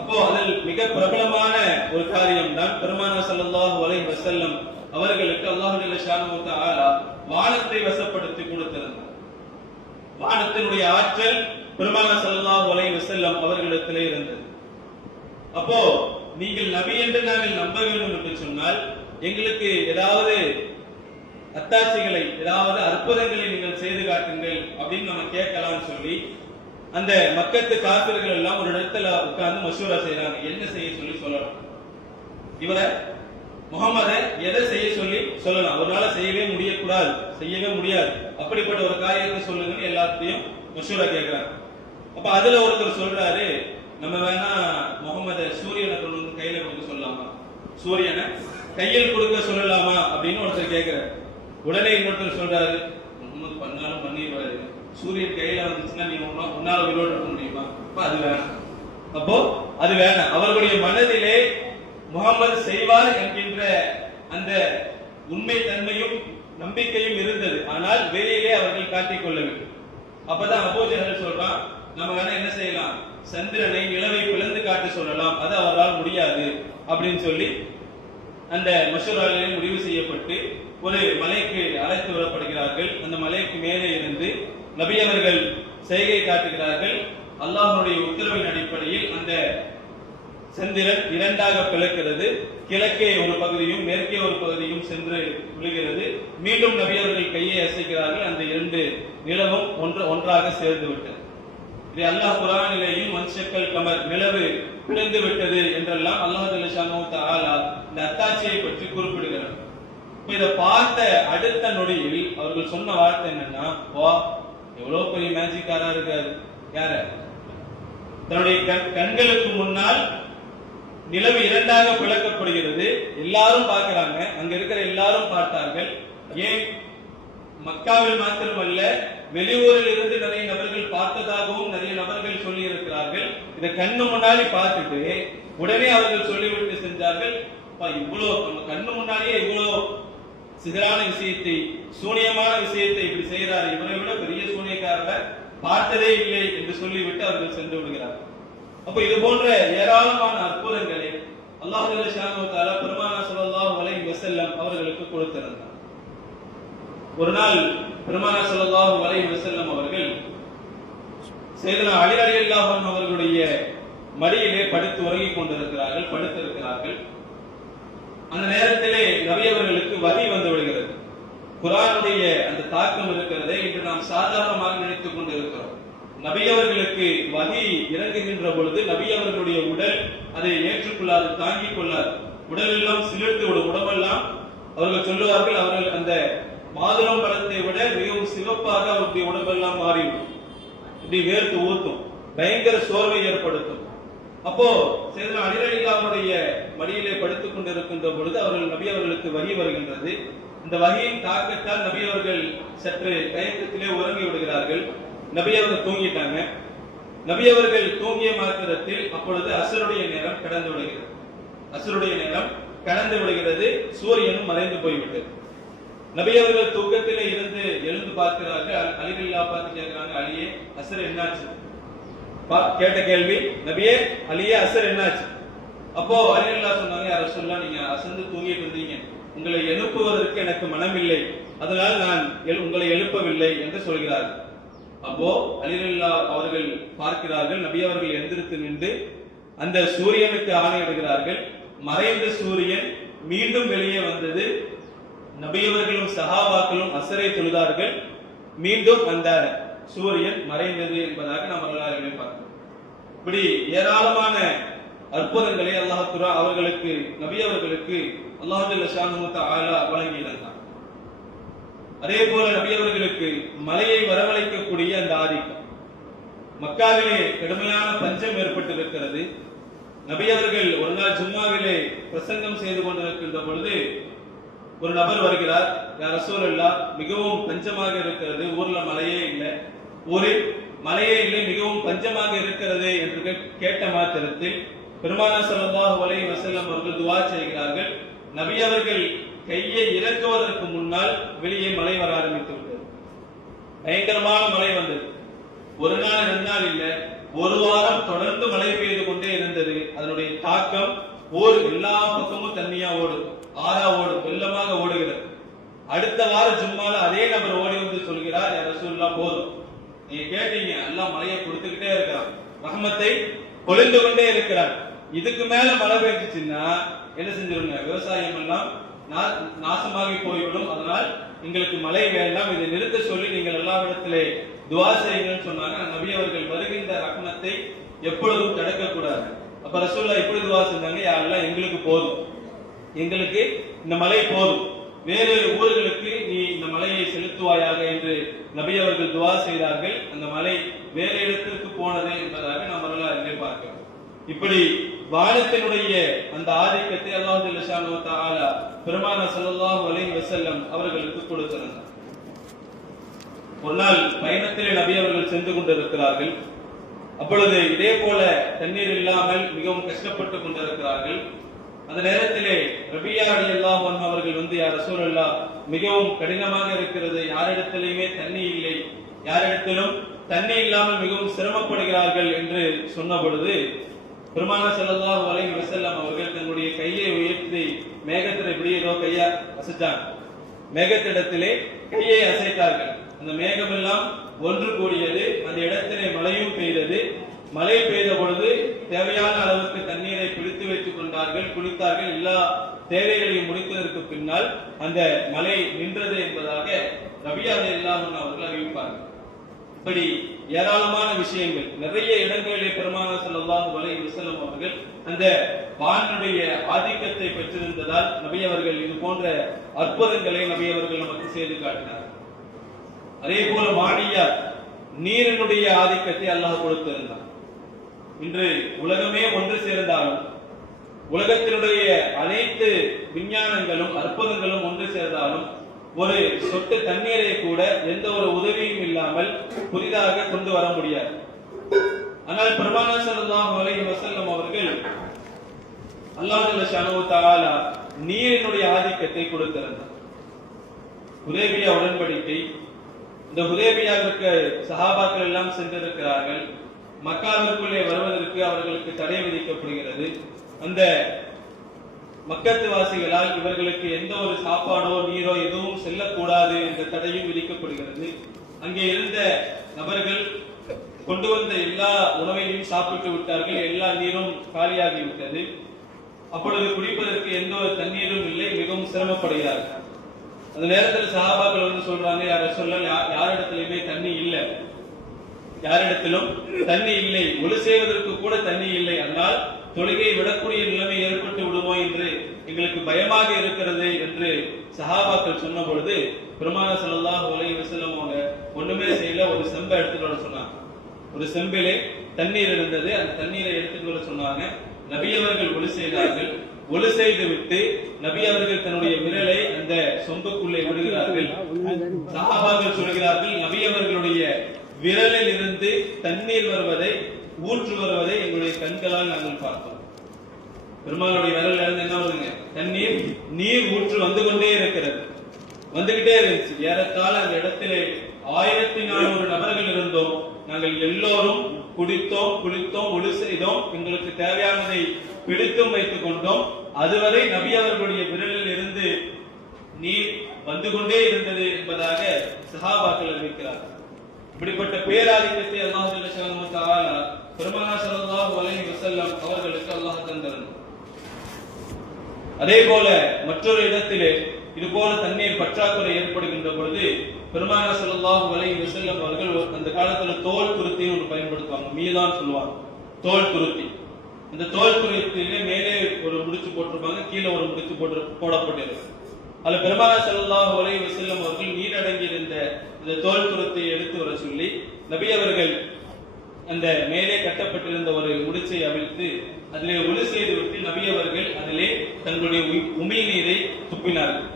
அப்போ அதில் மிக பிரபலமான ஒரு காரியம் தான் பெருமானார் ஸல்லல்லாஹு அலைஹி வஸல்லம் அவர்களுக்கு அல்லாஹ் ஜல்ல ஷானஹு தஆலா வானத்தை வசப்படுத்தி கொடுத்திருந்தார். வானத்தினுடைய ஆற்றல் பெருமானார் ஸல்லல்லாஹு அலைஹி வஸல்லம் அவர்களிடத்திலே இருந்தது. அப்போ நீங்கள் நபி என்று நாங்கள் நம்ப வேண்டும் என்று சொன்னால் எங்களுக்கு ஏதாவது அத்தாட்சிகளை ஏதாவது அற்புதங்களை நீங்கள் செய்து காட்டுங்கள் அப்படின்னு நம்ம கேட்கலாம்னு சொல்லி அந்த மக்கத்து காபிர்கள் எல்லாம் ஒரு இடத்துல உட்கார்ந்து மசூரா செய்யறாங்க. என்ன செய்ய சொல்லி சொல்லலாம், இவரை முகமதை எதை செய்ய சொல்லி சொல்லலாம், ஒரு நாள் செய்யவே முடியாது, அப்படிப்பட்ட ஒரு காரியத்தை சொல்லுங்கன்னு எல்லாத்தையும் மசூரா கேட்கிறாங்க. அப்ப அதுல ஒருத்தர் சொல்றாரு, நம்ம வேணா முகமது சூரியனை கொண்டு வந்து கையில கொடுக்க சொல்லலாமா, சூரியனை கையில் கொடுக்க சொல்லலாமா அப்படின்னு ஒருத்தர் கேட்கிறார். உடனே இன்னொருத்தர் சொல்றாரு, முகமது பண்ணாலும் பண்ணிடுவாரு, சூரியன் கையில வந்துச்சுன்னா நீ உன்னால விரோட இருக்க முடியுமா, அப்போ அது வேணாம். அவர்களுடைய மனதிலே முகமது செய்வார் என்கின்ற அந்த உண்மை தன்மையும் நம்பிக்கையும் இருந்தது. ஆனால் வெளியிலே அவர்கள் காட்டிக் கொள்ளவில்லை. அப்பதான் அபூ ஜஹல் சொல்றான், நம்ம வேணா என்ன செய்யலாம், சந்திரனை நிலவை பிளந்து காட்ட சொல்லலாம், அது அவரால் முடியாது அப்படின்னு சொல்லி அந்த மஷூராவிலே முடிவு செய்யப்பட்டு ஒரு மலைக்கு அழைத்து வரப்படுகிறார்கள். அந்த மலைக்கு மேலே இருந்து நபி அவர்கள் செய்கை காட்டுகிறார்கள். அல்லாஹ்வுடைய உத்தரவின் அடிப்படையில் அந்த சந்திரன் இரண்டாக பிளக்கிறது. கிழக்கே ஒரு பகுதியும் மேற்கே ஒரு பகுதியும் சென்று விழுகிறது. மீண்டும் நபி அவர்கள் கையை அசைக்கிறார்கள். அந்த இரண்டு நிலவும் ஒன்றாக சேர்ந்து விட்டது. இது அல்லாஹ் குர்ஆனிலேயும் வன்ஷக்கல் கமர், நிலவு பிளந்து விட்டது என்றெல்லாம் அல்லாஹ் ஜல்ல ஷானஹு தஆலா இந்த அத்தாட்சியை பற்றி குறிப்பிடுகிறார். இதை பார்த்த அடுத்த நொடியில் அவர்கள் சொன்ன வார்த்தை என்னன்னா, வா எவ்வளவு பெரிய மேஜிக்காரா இருக்காரு, யார தன்னுடைய கண்களுக்கு முன்னால் நிலவு இரண்டாக பிளக்கப்படுகிறது. எல்லாரும் பார்க்கிறாங்க, அங்க இருக்கிற எல்லாரும் பார்த்தார்கள். ஏன் மக்காவில் மாத்திரமல்ல, வெளியூரில் இருந்து நிறைய நபர்கள் பார்த்ததாகவும் நிறைய நபர்கள் சொல்லி இருக்கிறார்கள். இதை கண்ணு முன்னாடி பார்த்துட்டு உடனே அவர்கள் சொல்லிவிட்டு சென்றார்கள், இவ்வளவு நம்ம கண்ணு முன்னாடியே இவ்வளவு சிதறான விஷயத்தை, சூனியமான விஷயத்தை இப்படி செய்கிறார், இவரை விட பெரிய சூனியக்காரரை பார்த்ததே இல்லை என்று சொல்லிவிட்டு அவர்கள் சென்று விடுகிறார்கள். அப்ப இது போன்ற ஏராளமான அற்புதங்களை அல்லாஹ் ஜல்ல ஷானஹு தஆலா பெருமானார் ஸல்லல்லாஹு அலைஹி வஸல்லம் அவர்களுக்கு கொடுத்திருந்தார். ஒரு நாள் பெருமானார் ஸல்லல்லாஹு அலைஹி வஸல்லம் அவர்கள் சையதுனா அலி ரலியல்லாஹு அன்ஹு அவர்களுடைய மடியிலே படுத்து உறங்கிக் கொண்டிருக்கிறார்கள். அந்த நேரத்திலே நபி அவர்களுக்கு வஹி வந்து விடுகிறது. குர்ஆனுடைய அந்த தாக்கம் இருக்கிறதை இன்று நாம் சாதாரணமாக நினைத்துக் கொண்டிருக்கிறோம். நபி அவர்களுக்கு வஹி இறங்குகின்ற பொழுது நபி அவர்களுடைய உடல் அதை ஏற்றுக்கொள்ளாது, தாங்கிக் கொள்ளாது. உடல் எல்லாம் சிலிர்த்து விடும். உடம்பெல்லாம் அவர்கள் சொல்லுவார்கள், அவர்கள் அந்த மாதுளம் பழத்தை விட மிகவும் சிவப்பாக அவருடைய உடம்பெல்லாம் மாறிவிடும். இப்படி வேர்த்து ஊத்தும், பயங்கர சோர்வை ஏற்படுத்தும். அப்போ சையதுனா அலி ரலியல்லாஹு அன்ஹுடைய மடியிலே படுத்துக் கொண்டிருக்கின்ற பொழுது அவர்கள் நபி அவர்களுக்கு வஹி வருகின்றது. இந்த வஹியின் தாக்கத்தால் நபி அவர்கள் சற்று தயக்கத்திலே உறங்கி விடுகிறார்கள். நபி அவர்கள் தூங்கிட்டாங்க. நபி அவர்கள் தூங்கிய மாத்திரத்தில் அப்பொழுது அஸ்ருடைய நேரம் கடந்து விடுகிறது. சூரியனும் மறைந்து போய்விட்டது. நபி அவர்கள் தூக்கத்திலே இருந்து எழுந்து பார்க்கிறார்கள். அலி ரலியல்லாஹு பார்த்து கேட்கிறாங்க, அலியே அஸ்ர் என்னாச்சு? கேட்ட கேள்வி, நபியே அலியே அஸ்ர் என்னாச்சு? அப்போ அலி ரலியல்லாஹு சொன்னாங்க, யா ரசூலுல்லாஹ், நீங்க அசந்து தூங்கிட்டு இருந்தீங்க, உங்களை எழுப்புவதற்கு எனக்கு மனமில்லை, அதனால் நான் உங்களை எழுப்பவில்லை என்று சொல்கிறார்கள். அப்போ அலி ரலியல்லாஹு அவர்கள் பார்க்கிறார்கள், நபி அவர்கள் எந்திரித்து நின்று அந்த சூரியனுக்கு ஆணையிடுகிறார்கள். மறைந்த சூரியன் மீண்டும் வெளியே வந்தது. நபி அவர்களும் சஹாபாக்களும் அஸ்ரை தொழுதார்கள். மீண்டும் அந்த சூரியன் மறைந்தது என்பதாக நாம் வரலாறுகளை பார்க்கிறோம். இப்படி ஏராளமான அற்புதங்களை அல்லாஹ் அவர்களுக்கு நபி அவர்களுக்கு அல்லாஹ் ஜல்ல ஷானுஹு தஆலா வழங்கியிருந்தார். அதே போல நபி அவர்களுக்கு மலையை வரவழைக்கக்கூடிய அந்த ஆதிக்கம். மக்காவிலே கடுமையான பஞ்சம் ஏற்பட்டிருக்கிறது. நபி அவர்கள் ஒரு நாள் ஜும்மாவிலே பிரசங்கம் செய்து கொண்டிருக்கின்ற பொழுது ஒரு நபர் வருகிறார். யா ரசூலல்லாஹ், மிகவும் பஞ்சமாக இருக்கிறது, ஊர்ல மழையே இல்லை, ஊரில் மழையே இல்லை, மிகவும் பஞ்சமாக இருக்கிறது என்று கேட்ட மாத்திரத்தில் பெருமானார் ஸல்லல்லாஹு அலைஹி வஸல்லம் அவர்கள் துஆ செய்கிறார்கள். நபி அவர்கள் கையை இறக்குவதற்கு முன்னால் வெளியே மழை வர ஆரம்பித்து விட்டது. பயங்கரமான மழை வந்தது. ஒரு நாள் 2 நாள் இல்ல, ஒரு வாரம் தொடர்ந்து மழை பெய்து கொண்டே இருந்தது. அதனுடைய தாக்கம் ஊர் எல்லா பக்கமும் தண்ணியா ஓடும், ஆறா ஓடும், வெள்ளமாக ஓடுகிறது. அடுத்த வார ஜும்மால அதே நபர் ஓடி வந்து சொல்கிறார், யா ரசூலுல்லாஹ், போதும், நீங்க கேட்டீங்க, அல்லாஹ் மழையை கொடுத்துக்கிட்டே இருக்கிறான், ரஹ்மத்தை பொழிந்து கொண்டே இருக்கிறான். இதுக்கு மேல மழை பெய்ஞ்சிச்சுன்னா என்ன செஞ்சிருங்க, விவசாயம் எல்லாம் நாசமாகி போய்விடும். அதனால் எங்களுக்கு மழை வேண்டாம், இதை நிறுத்த சொல்லி நீங்கள் எல்லாவிடத்திலே துஆ செய்யுங்கன்னு சொன்னாங்க. நபி அவர்கள் வருகின்ற ரஹ்மத்தை எப்பொழுதும் தடுக்க கூடாது. அப்ப ரசூலுல்லாஹ் இப்படி துஆ செஞ்சாங்க, யா அல்லாஹ், எங்களுக்கு போதும், எங்களுக்கு இந்த மழை போதும், வேறு ஊர்களுக்கு நீ இந்த மலையை செலுத்துவாயாக என்று நபி அவர்கள் துஆ செய்தார்கள். அந்த மலை வேறு இடத்திற்கு போனது என்பதாக நாம் வரலாற்றிலே பார்க்கிறோம். இப்படி வானத்தினுடைய அந்த ஆதிக்கத்தை அல்லாஹ் ஜல்ல ஷானுஹு தஆலா பெருமானார் ஸல்லல்லாஹு அலைஹி வஸல்லம் அவர்களுக்கு கொடுத்திருந்தார். ஒரு நாள் பயணத்திலே நபி அவர்கள் சென்று கொண்டிருக்கிறார்கள். அப்பொழுது இதே போல தண்ணீர் இல்லாமல் மிகவும் கஷ்டப்பட்டு கொண்டிருக்கிறார்கள். அந்த நேரத்திலே ரபியா ரலியல்லாஹு அன்ஹு அவர்கள் வந்து, யா ரசூலல்லாஹ், மிகவும் கடினமாக இருக்கிறது, யாரிடத்திலுமே தண்ணி இல்லை, யாரிடத்திலும் தண்ணி இல்லாமல் மிகவும் சிரமப்படுகிறார்கள் என்று சொன்ன பொழுது பெருமானார் ஸல்லல்லாஹு அலைஹி வஸல்லம் அவர்கள் தன்னுடைய கையை உயர்த்தி மேகத்திலே இப்படி ஏதோ கையை அசைத்தாங்க. மேகத்திடத்திலே கையை அசைத்தார்கள். அந்த மேகம் எல்லாம் ஒன்று கூடியது. அந்த இடத்திலே மழையும் பெய்தது. மழை பெய்த பொழுது தேவையான அளவுக்கு தண்ணீரை பிடித்து வைத்துக் கொண்டார்கள், குளித்தார்கள். எல்லா தேவைகளையும் முடித்ததற்கு பின்னால் அந்த மழை நின்றது என்பதாக ரபியா ரலியல்லாஹு அன்ஹு அவர்கள் அறிவிப்பார்கள். இப்படி ஏராளமான விஷயங்கள் நிறைய இடங்களிலே பெருமானார் ஸல்லல்லாஹு அலைஹி வஸல்லம் அவர்கள் அந்த வானுடைய ஆதிக்கத்தை பெற்றிருந்ததால் நபி அவர்கள் இது போன்ற அற்புதங்களை நபி அவர்கள் நமக்கு செய்து காட்டினார். அதே போல மாடியா நீரினுடைய ஆதிக்கத்தை அல்லாஹ் கொடுத்திருந்தார். இன்று உலகமே ஒன்று சேர்ந்தாலும், உலகத்தினுடைய அனைத்து விஞ்ஞானங்களும் அற்புதங்களும் ஒன்று சேர்ந்தாலும், ஒரு சொட்டு தண்ணீரை கூட எந்த ஒரு உதவியும் இல்லாமல் புதிதாக கொண்டு வர முடியாது. ஆனால் பெருமானார் ஸல்லல்லாஹு அலைஹி வஸல்லம் அவர்கள் அல்லாஹ் ஜல்ல ஷானுஹு தஆலா நீரினுடைய ஆதிக்கத்தை கொடுத்திருந்தார். ஹுதைபியா உடன்படிக்கை, இந்த ஹுதைபியாவிற்கு சஹாபாக்கள் எல்லாம் சென்றிருக்கிறார்கள். மக்காவிற்குள்ளே வருவதற்கு அவர்களுக்கு தடை விதிக்கப்படுகிறது. அந்த மக்கத்து வாசிகளால் இவர்களுக்கு எந்த ஒரு சாப்பாடோ நீரோ எதுவும் செல்லக்கூடாது என்ற தடையும் விதிக்கப்படுகிறது. அங்கே இருந்த நபர்கள் கொண்டு வந்த எல்லா உணவையும் சாப்பிட்டு விட்டார்கள். எல்லா நீரும் காலியாகிவிட்டது. அப்பொழுது குடிப்பதற்கு எந்த ஒரு தண்ணீரும் இல்லை, மிகவும் சிரமப்படுகிறார்கள். அந்த நேரத்தில் சஹாபாக்கள் வந்து சொல்றாங்க, யாரிடத்திலுமே தண்ணி இல்லை, யாரிடத்திலும் தண்ணி இல்லை, ஒளி செய்வதற்கு கூட தண்ணி இல்லை, அதனால் தொழுகையை விடக்கூடிய நிலைமை ஏற்பட்டு விடுமோ என்று எங்களுக்கு பயமாக இருக்கிறது என்று சஹாபாக்கள் சொன்ன பொழுது பெருமானார் ஸல்லல்லாஹு அலைஹி வஸல்லம் அவங்க ஒண்ணுமே செய்யல, ஒரு செம்பை எடுத்துட்டு வர சொன்னாங்க. ஒரு செம்பிலே தண்ணீர் இருந்தது, அந்த தண்ணீரை எடுத்துட்டு வர சொன்னாங்க. நபி அவர்கள் ஒளி செய்தார்கள். ஒளி செய்து விட்டு நபி அவர்கள் தன்னுடைய விரலை அந்த சொம்புக்குள்ளே விடுகிறார்கள். சஹாபாக்கள் சொல்கிறார்கள், நபி அவர்களுடைய விரலில் இருந்து தண்ணீர் வருவதை, ஊற்று வருவதை எங்களுடைய கண்களால் நாங்கள் பார்த்தோம். பெருமாளுடைய விரல்ல இருந்து என்ன வருதுங்க, தண்ணீர், நீர் ஊற்று வந்து கொண்டே இருக்கிறது, வந்துகிட்டே இருந்துச்சு. ஏறத்தாழ அந்த இடத்திலே 1400 நபர்கள் இருந்தோம். நாங்கள் எல்லோரும் குடித்தோம், குளித்தோம், ஒளி செய்தோம், எங்களுக்கு தேவையானதை பிடித்தும் வைத்துக் கொண்டோம். அதுவரை நபி அவர்களுடைய விரலில் இருந்து நீர் வந்து கொண்டே இருந்தது என்பதாக சஹாபாக்கள் அறிவிக்கிறார்கள். இப்படிப்பட்ட பேராதிக்கத்தை அல்லாஹ் ஜல்லல்லாஹு தஆலா பெருமானார் ஸல்லல்லாஹு அலைஹி வஸல்லம் அவர்களுக்கு அல்லாஹ் தந்திருந்தார். அதே போல மற்றொரு இடத்திலே இது போல தண்ணீர் பற்றாக்குறை ஏற்படுகின்ற பொழுது பெருமானார் ஸல்லல்லாஹு அலைஹி வஸல்லம் அவர்கள் அந்த காலத்துல தோல் துருத்தி ஒன்று பயன்படுத்துவாங்க, மீதான் சொல்லுவாங்க, தோல் துருத்தி. அந்த தோல் துருத்தியிலே மேலே ஒரு முடிச்சு போட்டிருப்பாங்க, கீழே ஒரு முடிச்சு போடப்பட்டிருக்கும். அதுல பெருமானார் ஸல்லல்லாஹு அலைஹி வஸல்லம் அவர்கள் நீரடங்கி இருந்த இந்த தோல் துருத்தை எடுத்து வர சொல்லி நபி அவர்கள் அந்த மேலே கட்டப்பட்டிருந்த ஒரு முடிச்சை அவிழ்த்து அதிலே ஒளி செய்து விட்டு நபி அவர்கள் அதிலே தங்களுடைய உமிழ் நீரை துப்பினார்கள்.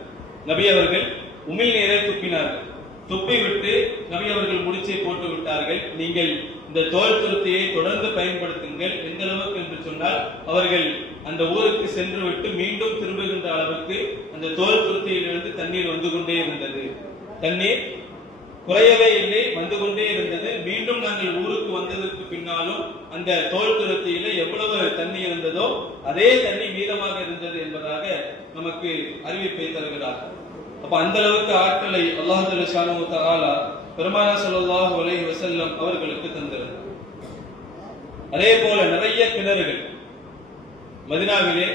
நபி அவர்கள் உமிழ் நீரை துப்பினார்கள். துப்பிவிட்டு நபி அவர்கள் முடிச்சை போட்டு விட்டார்கள். நீங்கள் இந்த தோல் துருத்தியை தொடர்ந்து பயன்படுத்துங்கள். எந்த அளவுக்கு என்று சொன்னால் அவர்கள் அந்த ஊருக்கு சென்று விட்டு மீண்டும் திரும்புகின்ற அளவுக்கு அந்த தோல் துருத்தியிலிருந்து தண்ணீர் வந்து கொண்டே இருந்தது. தண்ணீர் குறையவே இல்லை, வந்து கொண்டே இருந்தது. மீண்டும் நாங்கள் ஊருக்கு வந்ததற்கு பின்னாலும் அந்த தோல் துருத்தியில எவ்வளவு தண்ணி இருந்ததோ அதே தண்ணி மீதமாக இருந்தது என்பதாக நமக்கு அறிவிப்பை தருகிறார். அப்ப அந்த அளவுக்கு ஆற்றலை அல்லாஹ் ஜல்லஷானஹு வ தஆலா பெருமானார் ஸல்லல்லாஹு அலைஹி வஸல்லம் அவர்களுக்கு தந்திருந்தார். அதே போல நிறைய கிணறுகள் மதீனாவிலே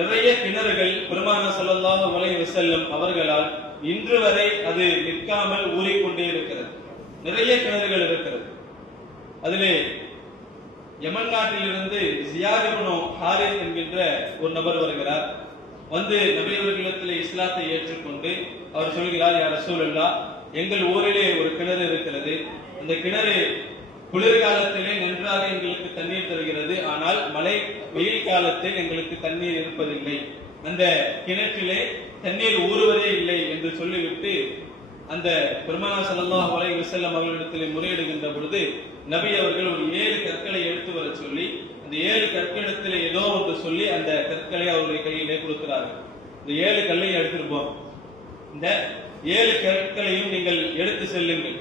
நிறைய கிணறுகள் பெருமானார் ஸல்லல்லாஹு அலைஹி வஸல்லம் அவர்களால் இன்று வரை அது நிற்காமல் ஊறிக்கொண்டே இருக்கிறது. நிறைய கிணறுகள் இருக்கிறது. அதிலே யமன் நாட்டிலிருந்து ஜியாத் இப்னு ஹாரிஸ் என்கின்ற ஒரு நபர் வருகிறார். வந்து நபி அவர்களிடத்திலே இஸ்லாத்தை ஏற்றுக்கொண்டு அவர் சொல்கிறார், யா ரசூலல்லாஹ், எங்கள் ஊரிலே ஒரு கிணறு இருக்கிறது. அந்த கிணறு குளிர்காலத்திலே நன்றாக எங்களுக்கு தண்ணீர் தருகிறது. ஆனால் வெயில் காலத்தில் எங்களுக்கு தண்ணீர் இருப்பதில்லை. அந்த கிணற்றிலே தண்ணீர் ஊறுவதே இல்லை என்று சொல்லிவிட்டு அந்த பெருமானார் ஸல்லல்லாஹு அலைஹி வஸல்லம் அவர்களிடத்தில் முறையிடுகின்ற பொழுது நபி அவர்கள் ஒரு 7 கற்களை எடுத்து வர சொல்லி அந்த 7 கற்களிடத்தில் ஏதோ ஒன்று சொல்லி அந்த கற்களை அவருடைய கையிலே கொடுக்கிறார்கள். இந்த 7 கல்லையும் எடுத்திருப்போம். இந்த 7 கற்களையும் நீங்கள் எடுத்து செல்லுங்கள்.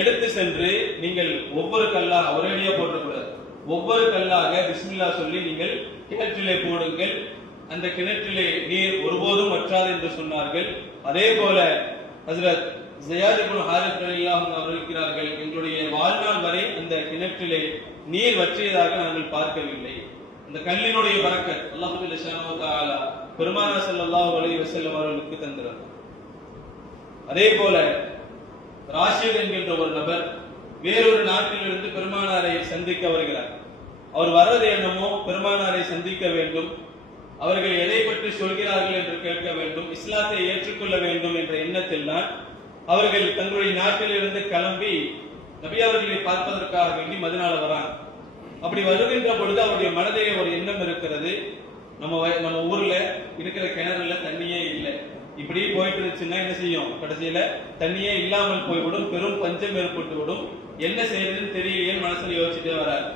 எடுத்து சென்று நீங்கள் ஒவ்வொரு கல்லாக ஒரேடியா போட்டக்கூடாது. ஒவ்வொரு கல்லாக பிஸ்மில்லாஹ் சொல்லி நீங்கள் கிணற்றிலே போடுங்கள். அந்த கிணற்றிலே நீர் ஒருபோதும் வற்றாது என்று சொன்னார்கள். அதே போல ஹஜ்ரத் ஜியாத் இப்னு ஹாரிஸ் ரலியல்லாஹு அன்ஹு அவர்கள் இருக்கிறார்கள், எங்களுடைய வாழ்நாள் வரை அந்த கிணற்றிலே நீர் வற்றியதாக நாங்கள் பார்க்கவில்லை. அந்த கல்லினுடைய பரக்கத் அல்லாஹ் ஜல்லஷானஹு வ தஆலா பெருமானார் ஸல்லல்லாஹு அலைஹி வஸல்லம் அவர்களுக்கு தந்தார். அதே போல ராஷித் என்கின்ற ஒரு நபர் வேறொரு நாட்டிலிருந்து பெருமானாரை சந்திக்க வருகிறார். அவர் வர்றது என்னமோ பெருமானாரை சந்திக்க வேண்டும், அவர்கள் எதை பற்றி சொல்கிறார்கள் என்று கேட்க வேண்டும், இஸ்லாத்தை ஏற்றுக்கொள்ள வேண்டும் என்ற எண்ணத்தில் தான் அவர்கள் தங்களுடைய நாட்டிலிருந்து கிளம்பி நபி அவர்களை பார்ப்பதற்காக வேண்டி மதீனால வராங்க. அப்படி வருகின்ற பொழுது அவருடைய மனதிலே ஒரு எண்ணம் இருக்கிறது, நம்ம ஊர்ல இருக்கிற கிணறுல தண்ணியே இல்லை, இப்படி போயிட்டு இருந்துச்சுன்னா என்ன செய்யும், கடைசியில தண்ணியே இல்லாமல் போய்விடும், பெரும் பஞ்சம் ஏற்பட்டு விடும், என்ன செய்யறதுன்னு தெரியலையே மனசுல யோசிச்சுட்டே வராரு.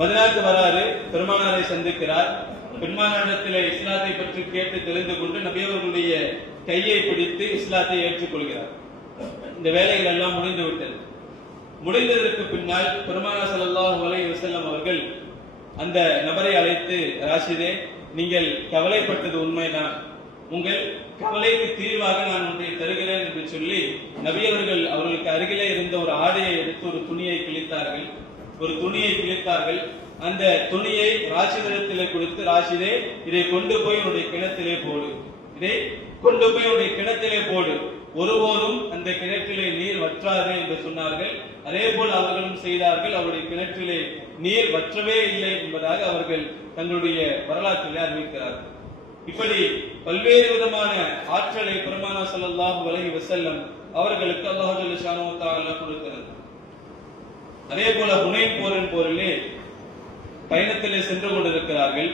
மதீனாவுக்கு வராரு, பெருமானாரை சந்திக்கிறார். பெருமானாரிடத்திலே இஸ்லாத்தை பற்றி கேட்டு தெரிந்து கொண்டு நபி அவர்களுடைய கையை பிடித்து இஸ்லாத்தை ஏற்றுக்கொள்கிறார். இந்த வேலைகள் எல்லாம் முடிந்து விட்டது. முடிந்ததற்கு பின்னால் பெருமானார் ஸல்லல்லாஹு அலைஹி வஸல்லம் அவர்கள் அந்த நபரை அழைத்து, ராஷிதே, நீங்கள் கவலைப்பட்டது உண்மைதான், உங்கள் கவலைக்கு தீர்வாக நான் ஒன்றை தருகிறேன் என்று சொல்லி நபி அவர்கள் அவர்களுக்கு அருகிலே இருந்த ஒரு ஆடையை எடுத்து ஒரு துணியை கிழித்தார்கள். அந்த துணியை ராஷிதிடத்திலே கொடுத்து, ராஷிதே, இதை கொண்டு போய் உன்னுடைய கிணத்திலே போடு, ஒருபோதும் அந்த கிணற்றிலே நீர் வற்றாது என்று சொன்னார்கள். அதே போல் அவர்களும் செய்தார்கள். அவருடைய கிணற்றிலே நீர் வற்றவே இல்லை என்பதாக அவர்கள் தங்களுடைய வரலாற்றிலே அறிவிக்கிறார்கள். இப்படி பல்வேறு விதமான ஆற்றலை பெருமானார் ஸல்லல்லாஹு அலைஹி வஸல்லம் அவர்களுக்கு அல்லாஹ் ஜல்லஷானஹு வ தஆலா கொடுத்தார். அதே போல ஹுனைன் போரிலே பயணத்திலே சென்று கொண்டிருக்கிறார்கள்.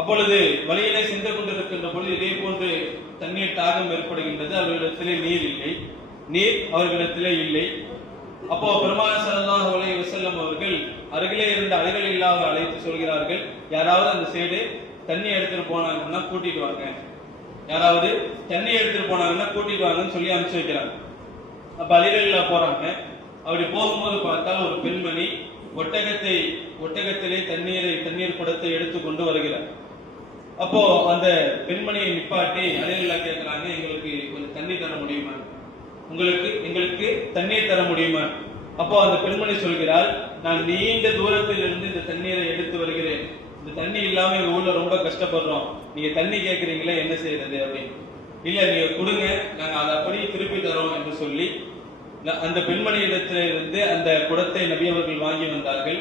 அப்பொழுது வழியிலே சென்று கொண்டிருக்கின்ற பொழுது இதே போன்று தண்ணீர் தாகம் ஏற்படுகின்றது. அவர்களிடத்திலே நீர் அவர்களிடத்திலே இல்லை. அப்போ பெருமானார் ஸல்லல்லாஹு அலைஹி வஸல்லம் அவர்கள் அருகிலே இருந்த அலைகள் இல்லாத அழைத்து சொல்கிறார்கள், யாராவது அந்த சைடு தண்ணி எடுத்துட்டு போனாங்கன்னா கூட்டிட்டு வாங்கன்னு சொல்லி அனுப்பிச்சு வைக்கிறாங்க. அப்ப அலைகள் போறாங்க. அப்படி போகும்போது பார்த்தால் ஒரு பெண்மணி ஒட்டகத்திலே தண்ணீர் குடத்தை எடுத்து கொண்டு வருகிறார். அப்போ அந்த பெண்மணியை நிப்பாட்டி அலைகள் கேட்கிறாங்க, எங்களுக்கு கொஞ்சம் தண்ணீர் தர முடியுமா, எங்களுக்கு தண்ணீர் தர முடியுமா? அப்போ அந்த பெண்மணி சொல்கிறார், நான் நீண்ட தூரத்தில் இருந்து இந்த தண்ணீரை எடுத்து வருகிறேன், இந்த தண்ணி இல்லாம எங்க ஊர்ல ரொம்ப கஷ்டப்படுறோம், நீங்க தண்ணி கேட்கறீங்களே, என்ன செய்யறது அப்படின்னு. இல்ல, நீங்க கொடுங்க, நாங்க அதை அப்படியே திருப்பி தரோம் என்று சொல்லி அந்த பெண்மணியிடத்திலிருந்து அந்த குடத்தை நபி அவர்கள் வாங்கி வந்தார்கள்.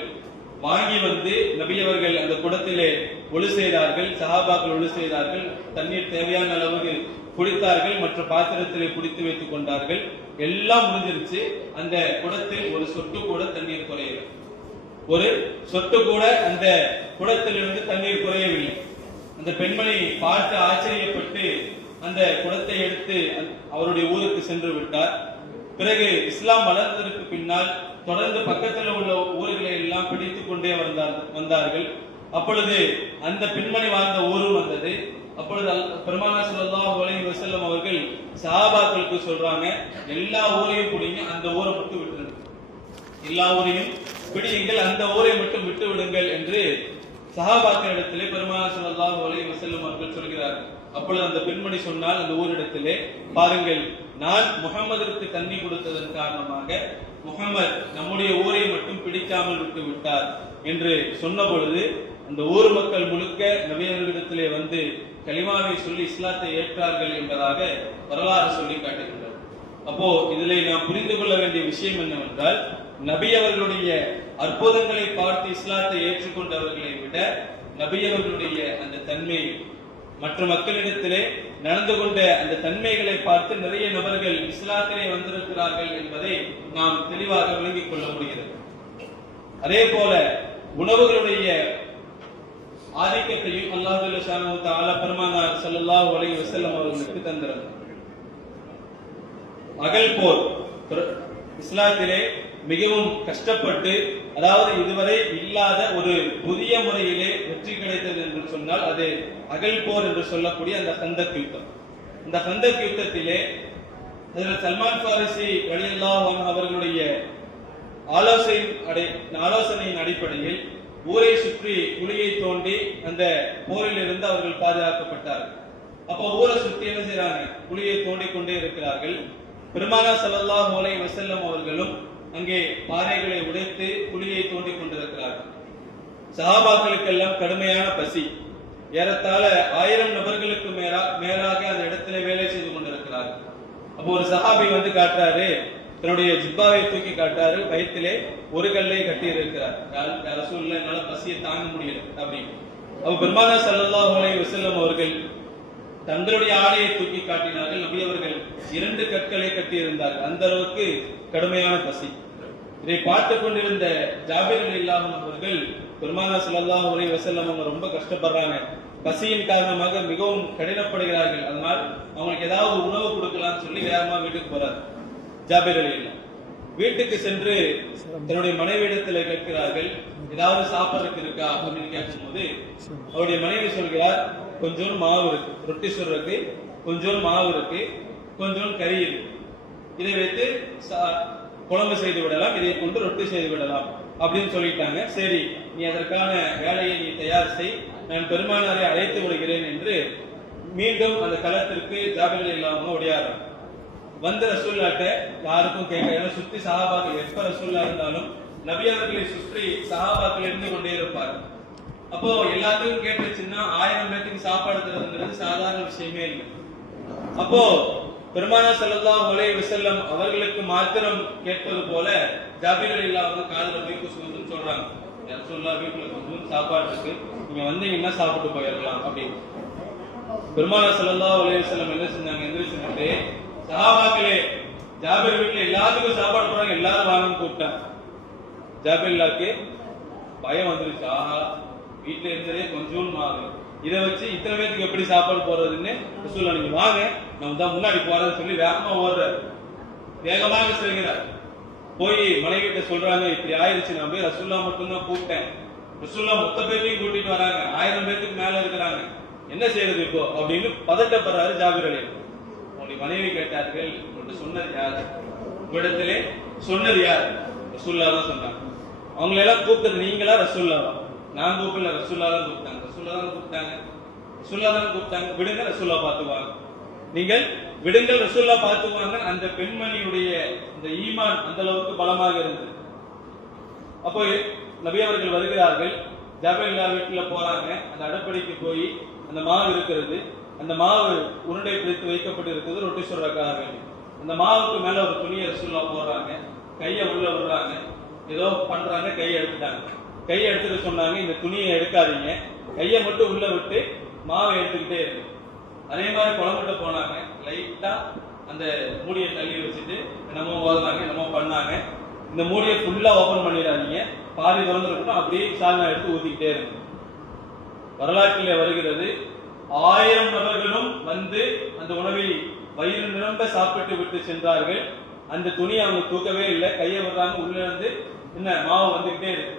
வாங்கி வந்து நபி அவர்கள் அந்த குடத்திலே ஒழு செய்தார்கள், சஹாபாக்கள் ஒழு செய்தார்கள், தண்ணீர் தேவையான அளவுக்கு குடித்தார்கள், மற்ற பாத்திரத்திலே குடித்து வைத்துக் கொண்டார்கள். எல்லாம் முடிஞ்சிருச்சு. அந்த குடத்தில் ஒரு சொட்டு கூட தண்ணீர் குறையவில்லை. ஒரு சொட்டு கூட அந்த குடத்திலிருந்து தண்ணீர் குறையவில்லை. அந்த பெண்மணி பார்த்து ஆச்சரியப்பட்டு அந்த குடத்தை எடுத்து அவருடைய ஊருக்கு சென்று விட்டார். பிறகு இஸ்லாம் வளர்ந்ததற்கு பின்னால் தொடர்ந்து பக்கத்தில் உள்ள ஊர்களை எல்லாம் பிடித்துக் கொண்டே வந்தார்கள். அப்பொழுது அந்த பெண்மணி வாழ்ந்த ஊரும் வந்தது. அப்பொழுது பெருமானார் ஸல்லல்லாஹு அலைஹி வஸல்லம் அவர்கள் சஹாபாக்களுக்கு சொல்றாங்க, எல்லா ஊரையும் பிடிங்க, அந்த ஊரை மட்டும் விட்டுருங்க. எல்லா ஊரையும் பிடியுங்கள், அந்த ஊரை மட்டும் விட்டு விடுங்கள் என்று சஹாபாக்களிடத்திலே பெருமானார் ஸல்லல்லாஹு அலைஹி வஸல்லம் அவர்கள் சொல்கிறார்கள். அப்பொழுது அந்த பெண்மணி சொன்னால் அந்த ஊரிடத்திலே, பாருங்கள், நான் முஹம்மதிற்கு தண்ணி கொடுத்ததன் காரணமாக முஹம்மது நம்முடைய ஊரை மட்டும் பிடிக்காமல் விட்டு விட்டார் என்று சொன்ன பொழுது அந்த ஊர் மக்கள் முழுக்க நபி அவர்களிடத்திலே வந்து கலிமாவை சொல்லி இஸ்லாத்தை ஏற்றார்கள் என்பதாக வரலாறு சொல்லி காட்டுகின்றார். அப்போ இதிலே நாம் புரிந்து கொள்ள வேண்டிய விஷயம் என்னவென்றால், நபி அவர்களுடைய அற்புதங்களை பார்த்து இஸ்லாத்தை ஏற்றுக்கொண்டவர்களை விட நபி அவர்களுடைய அந்த தன்மை, மற்ற மக்களிடத்திலே நடந்து கொண்ட அந்த தன்மைகளை பார்த்து நிறைய நபர்கள் இஸ்லாத்திலே வந்திருக்கிறார்கள் என்பதை நாம் தெளிவாக விளங்கிக் கொள்ள முடிகிறது. அதே போல உணவுகளுடைய ஆதிக்கத்தையும் அல்லாஹ் சுப்ஹானஹு வ தஆலா பெருமானார் ஸல்லல்லாஹு அலைஹி வஸல்லம் அவர்களுக்கு தந்தார். அகல் போர் இஸ்லாத்திலே மிகவும் கஷ்டப்பட்டு, அதாவது இதுவரை இல்லாத ஒரு புதிய முறையிலே வெற்றி கிடைத்தது என்று சொன்னால் அது அகல் போர் என்று சொல்லக்கூடிய அந்த கந்தக் யுத்தம். இந்த கந்தக் யுத்தத்திலே ஹஜ்ரத் சல்மான் ஃபாரிசி ரலியல்லாஹு அன்ஹு அவர்களுடைய ஆலோசனையின் அடிப்படையில் ஊரை சுற்றி குழியை தோண்டி அந்த போரில் இருந்து அவர்கள் பாதுகாக்கப்பட்டார்கள். அப்போ ஊரை சுற்றி என்ன செய்யறாங்க? குழியை தோண்டி கொண்டே இருக்கிறார்கள். பெருமானார் ஸல்லல்லாஹு அலைஹி வஸல்லம் அவர்களும் அங்கே பாறைகளை உடைத்து குழியை தோண்டி கொண்டிருக்கிறார்கள். சஹாபாக்களுக்கெல்லாம் கடுமையான பசி. ஏறத்தாழ 1000 நபர்களுக்கு மேலாக அந்த இடத்துல வேலை செய்து கொண்டிருக்கிறார்கள். அப்போ ஒரு சஹாபி வந்து காட்டுறாரு, தன்னுடைய ஜிப்பாவை தூக்கி காட்டாரு, வயிற்றிலே ஒரு கல்லை கட்டி இருக்கிறார். ரசூலுல்லாஹ், என்னால பசியை தாங்க முடியல அப்படின்னு. அப்ப பெருமானார் ஸல்லல்லாஹு அலைஹி வஸல்லம் அவர்கள் தங்களுடைய ஆடையை தூக்கி காட்டினார்கள். நபி அவர்கள் 2 கற்களை கட்டி இருந்தார்கள். அந்த அளவுக்கு கடுமையான பசி. இதை பார்த்துக் கொண்டிருந்த ஜாபிர் ரலியல்லாஹு அன்ஹு அவர்கள், பெருமானார் ஸல்லல்லாஹு அலைஹி வஸல்லம் அவங்க ரொம்ப கஷ்டப்படுறாங்க, பசியின் காரணமாக மிகவும் கடினப்படுகிறார்கள், அதனால் அவங்களுக்கு ஏதாவது உணவு கொடுக்கலாம்னு சொல்லி வேகமா வீட்டுக்கு போறாரு. ஜாபிர் ரலியல்லாஹு வீட்டுக்கு சென்று தன்னுடைய மனைவியிடத்தில் கேட்கிறார்கள், ஏதாவது சாப்பிட்றதுக்கு இருக்கா அப்படின்னு கேட்கும்போது அவருடைய மனைவி சொல்கிறார், கொஞ்சோண்டு மாவு இருக்கு, ரொட்டி சுடுறதுக்கு கொஞ்சோண்டு மாவு இருக்கு, கொஞ்சோண்டு கறி இருக்கு, இதை வைத்து குழம்பு செய்து விடலாம், இதை கொண்டு ரொட்டி செய்து விடலாம் அப்படின்னு சொல்லிட்டாங்க. சரி, நீ அதற்கான வேலையை நீ தயார் செய், நான் பெருமானாரை அழைத்து விடுகிறேன் என்று மீண்டும் அந்த களத்திற்கு ஜாபிர் இல்லாம ஓடியாடுறாங்க. வந்த ரசூல்லாட்ட யாருக்கும் கேட்க, சுற்றி சஹாபாக்கள், எப்ப ரசூல்லா இருந்தாலும் நபி அவர்களை சுற்றி சஹாபாக்கள் இருந்து கொண்டே இருப்பார். அப்போ எல்லாத்துக்கும் கேட்டுச்சுன்னா 1000 பேருக்கு சாப்பாடு தருவதுங்கிறது சாதாரண விஷயமே இல்லை. அப்போ பெருமானார் ஸல்லல்லாஹு அலைஹி வஸல்லம் அவர்களுக்கு மாத்திரம் கேட்பது போல ஜாபிர் ரலியல்லாஹு காதுல போய் குசுகுசுன்னு சொல்றாங்க, ரசூலுல்லாஹ் வீட்டுல கொஞ்சம் சாப்பாடு இருக்கு, நீங்க வந்தீங்கன்னா சாப்பிட்டு போயிடலாம் அப்படின்னு. பெருமானார் ஸல்லல்லாஹு அலைஹி வஸல்லம் என்ன செஞ்சாங்க? எந்திரிச்சுட்டு, சஹாபாக்களே, ஜாபிர் வீட்டுல எல்லாத்துக்கும் சாப்பாடு போறாங்க, எல்லாரும் வாங்கன்னு கூப்பிட்டாங்க. ஜாபிர்லாக்கு பயம் வந்துருச்சு, ஆஹா, வீட்டுல இருந்ததே கொஞ்சோண்டு மாவு, இதை வச்சு இத்தனை பேருக்கு எப்படி சாப்பாடு போறதுன்னு ரசூலுல்லாஹ், நீங்க வாங்க, நம்ம தான் முன்னாடி போறதுன்னு சொல்லி வேகமா ஓடுறாரு. வேகமாக செல்கிறார். போய் மனைவி கிட்ட சொல்றாங்க, இப்படி ஆயிடுச்சு, நான் போய் ரசூலுல்லாஹ் மட்டும்தான் கூப்பிட்டேன், ரசூலுல்லாஹ் மொத்த பேரையும் கூட்டிட்டு வராங்க, 1000 பேருக்கு மேல இருக்கிறாங்க, என்ன செய்யறது இப்போ அப்படின்னு பதட்டப்படுறாரு ஜாபிர் அலி. உங்களுடைய மனைவி கேட்டார்கள், உங்கள்கிட்ட சொன்னது யாரு? உங்களிடத்திலே சொன்னது யார்? ரசூலுல்லாஹ் தான் சொன்னாங்க. அவங்களை எல்லாம் கூப்பிட்டது நீங்களா ரசூலுல்லாஹ்? நான் கூப்பிடல, ரசூலுல்லாஹ் தான் கூப்பிட்டாங்க. ரசூலுல்லாஹ் தான் கூப்பிட்டாங்க, ரசூலுல்லாஹ் தான் கூப்பிட்டாங்க. விடுங்க, ரசூலுல்லாஹ் பார்த்துக்குவாங்க, நீங்கள் விடுங்கள், ரசூலுல்லாஹ் பார்த்துக்குவாங்க. அந்த பெண்மணியுடைய இந்த ஈமான் அந்த அளவுக்கு பலமாக இருந்தது. அப்போ நபி அவர்கள் வருகிறார்கள், ஜாபிர் வீட்டுல போறாங்க. அந்த அடுப்படிக்கு போய் அந்த மாவு இருக்கிறது, அந்த மாவு உருண்டை பிடித்து வைக்கப்பட்டு இருக்குது ரொட்டி சுடுறதுக்காக வேண்டி. அந்த மாவுக்கு மேல ஒரு துணியை ரசூலுல்லாஹ் போடுறாங்க, கையை உள்ள விடுறாங்க, ஏதோ பண்றாங்க, கையை எடுத்துட்டாங்க. கையை எடுத்துட்டு சொன்னாங்க, இந்த துணியை எடுக்காதீங்க, கையை மட்டும் உள்ள விட்டு மாவை எடுத்துக்கிட்டே இருக்கு. அதே மாதிரி குழம்புட்ட போனாங்க, லைட்டா அந்த மூடியை தள்ளி வச்சுட்டு நம்ம ஓதுனாங்க, நம்ம பண்ணாங்க. இந்த மூடியை ஃபுல்லா ஓபன் பண்ணிடாதீங்க, பாதி திறந்துருக்கணும், அப்படியே சால்னா எடுத்து ஊத்திக்கிட்டே இருக்கு. வரலாற்றிலே வருகிறது, 1000 நபர்களும் வந்து அந்த உணவை வயிறு நிரம்ப சாப்பிட்டு விட்டு சென்றார்கள். அந்த துணியை அவங்க தூக்கவே இல்லை, கையை வர்றாங்க, உள்ள இருந்து என்ன மாவு வந்துகிட்டே இருக்கு.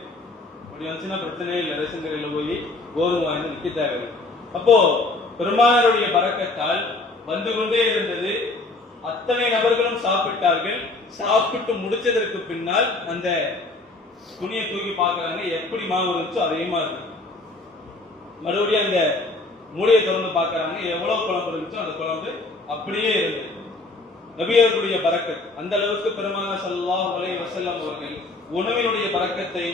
அப்படி வந்துச்சுன்னா பிரச்சனையே இல்லை, ரேஷன் கடையில் போய் கோதுமை வாங்கி விற்க தேவையில்லை. அப்போ பெருமானாருடைய பரக்கத்தால் வந்து கொண்டே இருந்தது. அத்தனை நபர்களும் சாப்பிட்டார்கள். சாப்பிட்டு முடிச்சதற்கு பின்னால் அந்த துணியை தூக்கி பார்க்கறாங்க, எப்படி மாவு இருந்துச்சோ அதே மாதிரி இருக்கு. மறுபடியும் அந்த மூடியை திறந்து பார்க்கறாங்க, எவ்வளவு குழம்பு இருந்துச்சோ அந்த குழம்பு அப்படியே இருந்தது. நபி அவர்களுடைய பரக்கத் அந்த அளவுக்கு பெருமானார் ஸல்லல்லாஹு அலைஹி வஸல்லம் அவர்கள் உணவினுடைய பரக்கத்தை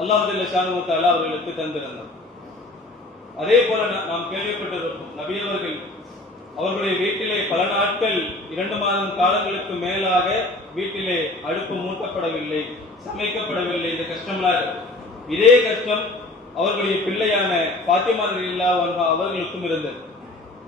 அல்லாஹ் ஜல்ல ஷானஹு தஆலா அவர்களுக்கு தந்திருந்தார். அதே போல நாம் கேள்விப்பட்டிருப்போம், நபி அவர்கள் அவர்களுடைய வீட்டிலே பல நாட்கள் 2 மாதம் காலங்களுக்கு மேலாக வீட்டிலே அடுப்பு மூட்டப்படவில்லை, சமைக்கப்படவில்லை. இந்த கஷ்டம்லாம் இருக்கு. இதே கஷ்டம் அவர்களுடைய பிள்ளையான ஃபாத்திமா ரலியல்லாஹு அன்ஹா அவர்களுக்கும் இருந்தது.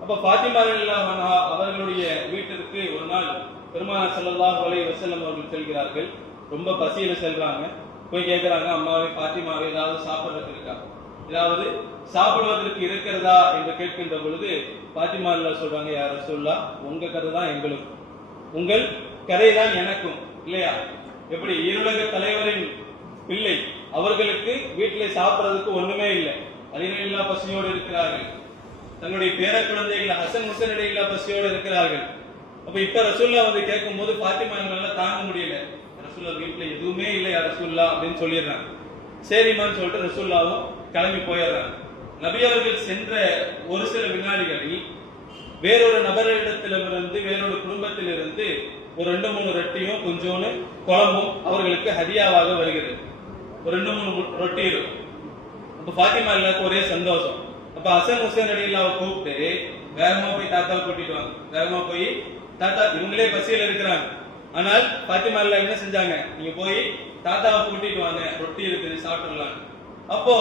அப்ப ஃபாத்திமா ரலியல்லாஹு அன்ஹா அவர்களுடைய வீட்டிற்கு ஒரு நாள் பெருமானார் ஸல்லல்லாஹு அலைஹி வஸல்லம் அவர்கள் செல்கிறார்கள். ரொம்ப பசியில செல்றாங்க. போய் கேட்கிறாங்க, அம்மாவே ஃபாத்திமாவே ஏதாவது சாப்பிடுறதுக்கு இருக்கா, ஏதாவது சாப்பிடுவதற்கு இருக்கிறதா என்று கேட்கின்ற பொழுது ஃபாத்திமா ரலியல்லாஹு சொல்றாங்க, யா ரசூலுல்லாஹ், உங்க கதை தான் எங்களுக்கும், உங்கள் கதை தான் எனக்கும் இல்லையா? எப்படி இருளக தலைவரின் பிள்ளை, அவர்களுக்கு வீட்டிலே சாப்பிடுறதுக்கு ஒண்ணுமே இல்லை, அலிரலில்லா பசியோடு இருக்கிறார்கள். தங்களுடைய பேர குழந்தைகள் ஹசன் ஹுசைன் இடையில்லா பசியோடு இருக்கிறார்கள். அப்ப இப்ப ரசூல்லா வந்து கேட்கும் போது ஃபாத்திமா எங்களால தாங்க முடியல, ரசூல்லா வீட்டுல எதுவுமே இல்லை ரசூல்லா அப்படின்னு சொல்லிடுறாங்க. சரிமான்னு சொல்லிட்டு ரசூல்லாவும் கிளம்பி போயிடுறாங்க. நபி அவர்கள் சென்ற ஒரு சில வினாடிகளில் வேறொரு நபரிடத்திலிருந்து, வேறொரு குடும்பத்திலிருந்து ஒரு 2-3 ரொட்டியும் கொஞ்சோன்னு குழம்பும் அவர்களுக்கு ஹதியாவாக வருகிறது. ஒரு 2-3 ரொட்டி இருக்கும். அப்ப ஃபாத்திமா எல்லாருக்கும் ஒரே சந்தோஷம். அப்ப ஹசன் ஹுசைன் ரலியல்லாஹு கூப்பிட்டு வேகமா போய் தாத்தாவை கூட்டிட்டு வாங்க, வேகமா போய் தாத்தா, இவங்களே பசியில இருக்கிறாங்க. ஆனால் ஃபாத்திமா எல்லாம் என்ன செஞ்சாங்க, நீங்க போய் தாத்தாவை கூட்டிட்டு வாங்க, ரொட்டி இருக்குது சாப்பிடலாம். அப்போ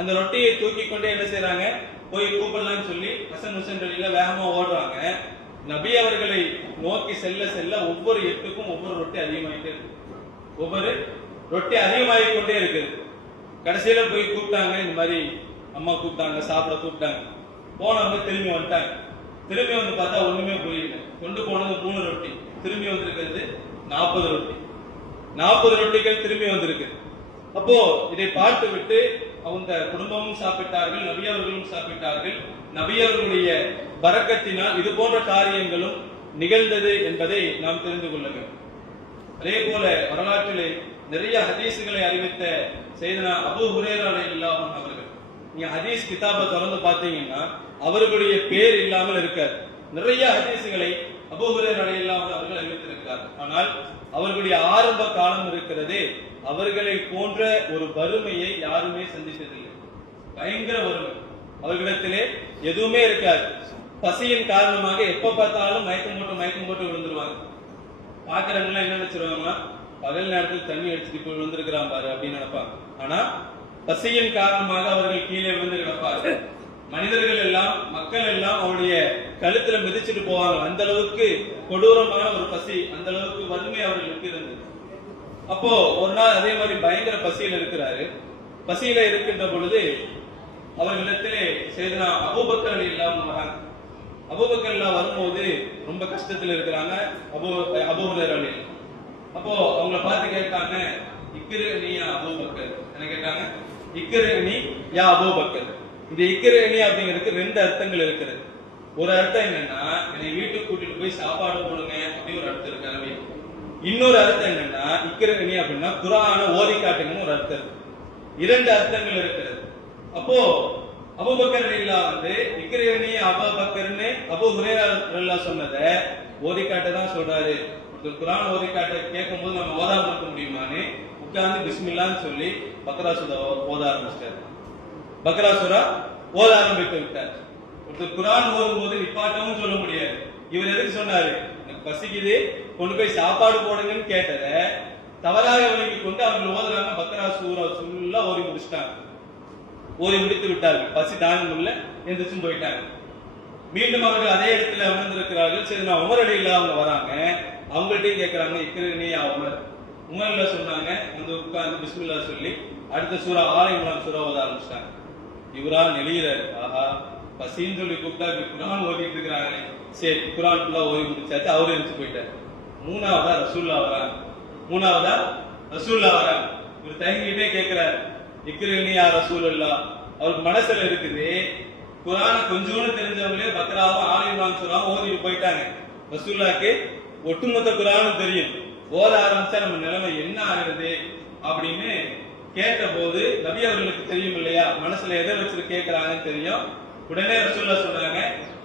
அந்த ரொட்டியை தூக்கி கொண்டே என்ன செய்யறாங்க, போய் கூப்பிடலாம்னு சொல்லி ஹசன் ஹுசைன் ரலியல்லாஹு வேகமா ஓடுறாங்க. நபி அவர்களை நோக்கி செல்ல செல்ல ஒவ்வொரு எட்டுக்கும் ஒவ்வொரு ரொட்டி அதிகமாயிட்டே இருக்கு, ஒவ்வொரு ரொட்டி அதிகமாகி கொண்டே இருக்குது. கடைசியில போய் கூப்பிட்டாங்க, இந்த மாதிரி அம்மா கூப்பிட்டாங்க, சாப்பிட கூப்பிட்டாங்க. போனவங்க திரும்பி வந்துட்டாங்க. திரும்பி வந்து பார்த்தா ஒண்ணுமே புரியல. கொண்டு போனது 3 ரொட்டி, திரும்பி வந்திருக்கிறது 40 ரொட்டி. 40 ரொட்டிகள் திரும்பி வந்திருக்கு. அப்போ இதை பார்த்து விட்டு அவங்க குடும்பமும் சாப்பிட்டார்கள், நபி அவர்களும் சாப்பிட்டார்கள். நபி அவர்களுடைய பரக்கத்தினால் இது போன்ற காரியங்களும் நிகழ்ந்தது என்பதை நாம் தெரிந்து கொள்ள வேண்டும். அதே போல வரலாற்றிலே நிறைய ஹதீஸ்களை அறிவித்த செய்தனா அபூ ஹுரைரா ரலியல்லாஹு அன்ஹு அவர்கள், நீங்க ஹதீஸ் கிதாபை திறந்து பார்த்தீங்கன்னா அவர்களுடைய பேர் இல்லாமல் இருக்காது. நிறைய ஹதீஸ்களை அபூ ஹுரைரா ரலியல்லாஹு அன்ஹு அவர்கள் அறிவித்திருக்கிறார். ஆனால் அவர்களுடைய ஆரம்ப காலம் இருக்கிறது, அவர்களை போன்ற ஒரு வறுமையை யாருமே சந்தித்ததில்லை. பயங்கர வறுமை, அவர்களிடத்திலே எதுவுமே இருக்காது. பசியின் காரணமாக எப்ப பார்த்தாலும் மயக்கம் போட்டு விழுந்துருவாங்க. பாக்குறவங்க என்ன நினைச்சிருவாங்கன்னா, பகல் நேரத்தில் தண்ணி அடிச்சுட்டு போய் விழுந்திருக்கிறான் பாரு அப்படின்னு நினைப்பாங்க. ஆனா பசியின் காரணமாக அவர்கள் கீழே விழுந்து கிடப்பார்கள். மனிதர்கள் எல்லாம், மக்கள் எல்லாம் அவருடைய கழுத்துல மிதிச்சுட்டு போவாங்க. அந்த அளவுக்கு கொடூரமான ஒரு பசி, அந்த அளவுக்கு வறுமை அவர்களுக்கு இருந்தது. அப்போ ஒரு நாள் அதே மாதிரி பயங்கர பசியில இருக்கிறாரு. பசியில இருக்கின்ற பொழுது அவர்களிடத்திலே செய்தனா அபூபக்கர் ரலியல்லாஹு அன்ஹு வராங்க. அபூபக்கர் எல்லாம் வரும்போது ரொம்ப கஷ்டத்துல இருக்கிறாங்க. அபூ ஹுரைரா ரலியல்லாஹு. அப்போ அவங்கள பார்த்து கேட்டாங்க, இக்ரினி யா அபூபக்கர், என்ன கேட்டாங்க, இக்ரினி யா அபூபக்கர். இந்த இக்ரினி அப்படிங்கிறதுக்கு 2 அர்த்தங்கள் இருக்கிறது. ஒரு அர்த்தம் என்னன்னா, என்னை வீட்டுக்கு கூட்டிட்டு போய் சாப்பாடு போடுங்க அப்படி ஒரு அர்த்தம் இருக்கு அரபி. இன்னொரு அர்த்தம் என்னன்னா, இக்ரினி அப்படின்னா குர்ஆனை ஓதி காட்டுங்கன்னு ஒரு அர்த்தம் இருக்கு. 2 அர்த்தங்கள் இருக்கிறது. அப்போ அபூபக்கர் ரலியல்லாஹு வந்து இக்ரினி அபூபக்கர்னு அபூ ஹுரைரா ரலியல்லாஹு சொன்னதை ஓதி காட்ட தான் சொல்றாரு. குர்ஆன் ஓதி காட்ட கேட்கும் போது நம்ம ஓதாம இருக்க முடியுமான்னு உட்கார்ந்து பிஸ்மில்லான்னு சொல்லி பக்ரா சூரா ஓத ஆரம்பிச்சிட்டாரு. பக்ரா சூரா ஓத ஆரம்பித்து விட்டார். ஒருத்தர் குர்ஆன் ஓதும் போது நிப்பாட்டவும் சொல்ல முடியாது. இவர் எதுக்கு சொன்னாரு, எனக்கு பசிக்குது கொண்டு போய் சாப்பாடு போடுங்கன்னு கேட்டத தவறாக விளங்கிக் கொண்டு அவர்கள் ஓதுறாங்க. பக்ரா சூரா ஃபுல்லா ஓதி முடிச்சிட்டாங்க. ஓதி முடித்து விட்டார்கள். பசி தாங்க முடியல, எந்திரிச்சும் போயிட்டாங்க. மீண்டும் அவர்கள் அதே இடத்துல அமர்ந்திருக்கிறார்கள். சரி, நான் உமர் ரலியல்லாஹு அவங்க வராங்க. அவங்கள்ட்டையும் கேட்கிறாங்க, இக்ரினி யா உமர். உமர்ல சொன்னாங்க, வந்து உட்கார்ந்து பிஸ்மில்லா சொல்லி அடுத்த சூரா ஆல இம்ரான் சூரா ஓத ஆரம்பிச்சிட்டாங்க. இவரா நெளியிறாரு. ஆஹா, பசின்னு சொல்லி கூப்பிட்டா குரான் ஓதிட்டு இருக்கிறாங்களே. சரி, குரான் ஃபுல்லா ஓதி முடிச்சாச்சு. அவரு எழுந்து போயிட்டாரு. மூணாவதா ரசூல்லா வராங்க. இவர் தயங்கிட்டே கேட்கிறாரு, இக்ரினி யா ரசூலல்லாஹ். அவருக்கு மனசுல இருக்குது, குரான் கொஞ்சோன்னு தெரிஞ்சவங்களே பக்ராவும் ஆல இம்ரான் சூராவும் ஓதிட்டு போயிட்டாங்க. ரசூலுல்லாஹ்க்கு ஒட்டுமொத்த குரானும் தெரியும். ஓத ஆரம்பிச்சா நம்ம நிலைமை என்ன ஆகுறது அப்படின்னு கேட்ட போது நபி அவர்களுக்கு தெரியும் இல்லையா, மனசுல எதை வச்சு கேட்கிறாங்கன்னு தெரியும். உடனே ரசூலுல்லாஹ் சொல்றாங்க,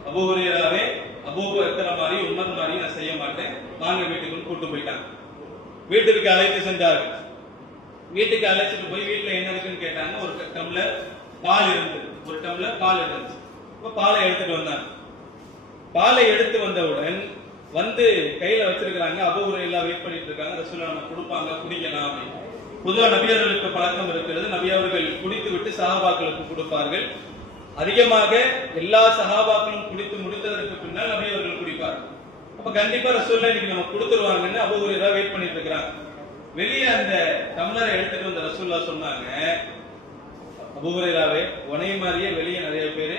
அபூ ஹுரைராவே, அபூபக்கர் மாதிரி உமர் மாதிரி நான் செய்ய மாட்டேன், வாங்க வீட்டுக்கு கூட்டு போயிட்டாங்க. வீட்டுக்கு அழைத்து சென்றார்கள். வீட்டுக்கு அழைச்சிட்டு போய் வீட்டுல என்ன இருக்குன்னு கேட்டாங்க. ஒரு டம்ளர் பால் இருந்தது. இப்ப பாலை எடுத்துட்டு வந்தாங்க. பாலை எடுத்து வந்தவுடன் வந்து கையில வச்சிருக்கிறாங்க. அபூ ஹுரைரா வெயிட் பண்ணிட்டு இருக்காங்க. ரசூலுல்லாஹ் நம்ம கொடுப்பாங்க, குடிக்கலாம் அப்படின்னு. பொதுவா நபியவர்களுக்கு பழக்கம் இருக்கிறது. நபியவர்கள் குடித்து விட்டு சஹாபாக்களுக்கு கொடுப்பார்கள். அதிகமாக எல்லா சஹாபாக்களும் குடித்து முடித்ததற்கு பின்னால் நபியவர்கள் குடிப்பார். அப்ப கண்டிப்பா ரசூலுல்லாஹ் இன்னைக்கு நம்ம கொடுத்துருவாங்கன்னு அபூ ஹுரைரா வெயிட் பண்ணிட்டு இருக்காங்க. வெளியே அந்த டம்ளரை எடுத்துட்டு வந்த ரசூலுல்லாஹ் சொன்னாங்க, அபூ ஹுரைராவே, உனைய மாதிரியே வெளியே நிறைய பேரு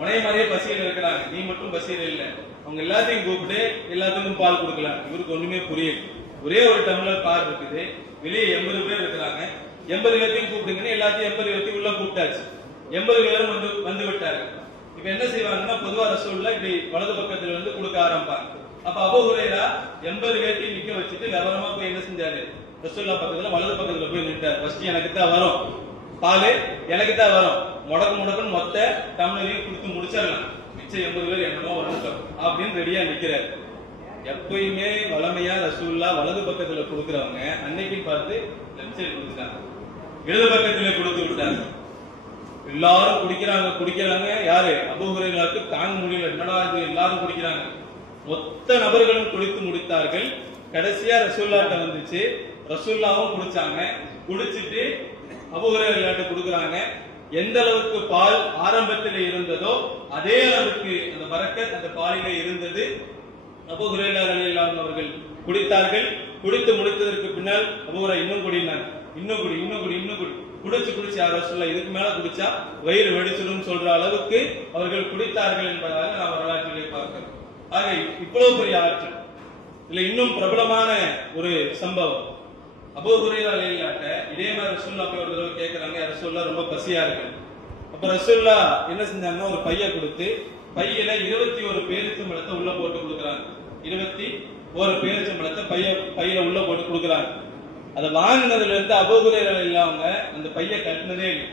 உனைய மாதிரியே பசியில் இருக்கிறாங்க, நீ மட்டும் பசியில் இல்லை. அவங்க எல்லாத்தையும் கூப்பிட்டு எல்லாத்துக்கும் பால் கொடுக்கலாம். இவருக்கு ஒண்ணுமே புரியுது. ஒரே ஒரு டம்ளர் பால் இருக்குது, வெளியே 80 பேர் இருக்கிறாங்க, 80 பேர்த்தையும் கூப்பிடுங்கன்னு எல்லாத்தையும் 80 பேர்த்தையும் உள்ள கூப்பிட்டாச்சு. 80 பேரும் வந்து விட்டாரு. இப்ப என்ன செய்வாங்கன்னா, பொதுவா ரசூலுல்லாஹ் இப்படி வலது பக்கத்துல வந்து கொடுக்க ஆரம்பிப்பாங்க. அப்ப அபூ ஹுரைரா 80 பேர்த்தையும் நிக்க வச்சுட்டு விவரமா போய் என்ன செஞ்சாரு, ரசூலுல்லாஹ் பக்கத்துல வலது பக்கத்துல போய் நின்றார். ஃபர்ஸ்ட் எனக்கு தான் வரும் பாலு, எனக்கு தான் வரும், முடக்குன்னு மொத்த டம்ளரையும் கொடுத்து முடிச்சிடலாம், மிச்சம் 80 பேர் என்னமோ வரட்டும் அப்படின்னு ரெடியா நிக்கிறாரு. எப்பயுமே வளமையா ரசூலுல்லாஹ் வலது பக்கத்துல கொடுக்கறவங்க அன்னைக்கு பார்த்து லெஃப்ட் சைடு கொடுத்துட்டாங்க, இடது பக்கத்துல கொடுத்து விட்டாங்க. எல்லாரும் குடிக்கிறாங்க. யாரு? அபூ ஹுரைராவுக்கு தாங்க முடியல, என்னடா இது எல்லாரும் குடிக்கிறாங்க. மொத்த நபர்களும் குடித்து முடித்தார்கள். கடைசியா ரசூலுல்லாஹ்ட்ட வந்துச்சு. ரசூலுல்லாஹ்வும் குடிச்சாங்க. குடிச்சிட்டு அபூ ஹுரைராட்ட கொடுக்கறாங்க. எந்த அளவுக்கு பால் ஆரம்பத்தில் இருந்ததோ அதே அளவுக்கு அந்த பரக்கத் அந்த பாலிலே இருந்தது. அபூ ஹுரைரா ரலியல்லாஹு அன்ஹு அவர்கள் குடித்தார்கள். குடித்து முடித்ததற்கு பின்னால் அபூ ஹுரைரா இன்னும் குடினாங்க, இன்னும் குடி குடிச்சு யார் ரசூலுல்லாஹ் இதுக்கு மேல குடிச்சா வயிறு வெடிச்சிடும் சொல்ற அளவுக்கு அவர்கள் குடித்தார்கள் என்பதாக நாம் வரலாற்றிலே பார்க்கிறோம். ஆக இவ்வளவு பெரிய ஆற்றல். இதுல இன்னும் பிரபலமான ஒரு சம்பவம், அபூ ஹுரைரா ரலியல்லாஹு இதே மாதிரி ரசூலுல்லாஹ் ஒரு தடவை கேட்கறாங்க, ரசூலுல்லாஹ் ரொம்ப பசியா இருக்கு. அப்ப ரசூலுல்லாஹ் என்ன செஞ்சாங்கன்னா, ஒரு பைய கொடுத்து பையில 21 பேரிச்சம்பழத்தை உள்ள போட்டு கொடுக்குறாங்க. 21 பேரிச்சம்பழத்தை பையில உள்ள போட்டு கொடுக்குறாங்க. அதை வாங்கினதுல இருந்து அபூ ஹுரைரா இல்லாம அந்த பைய கட்டினதே இல்லை.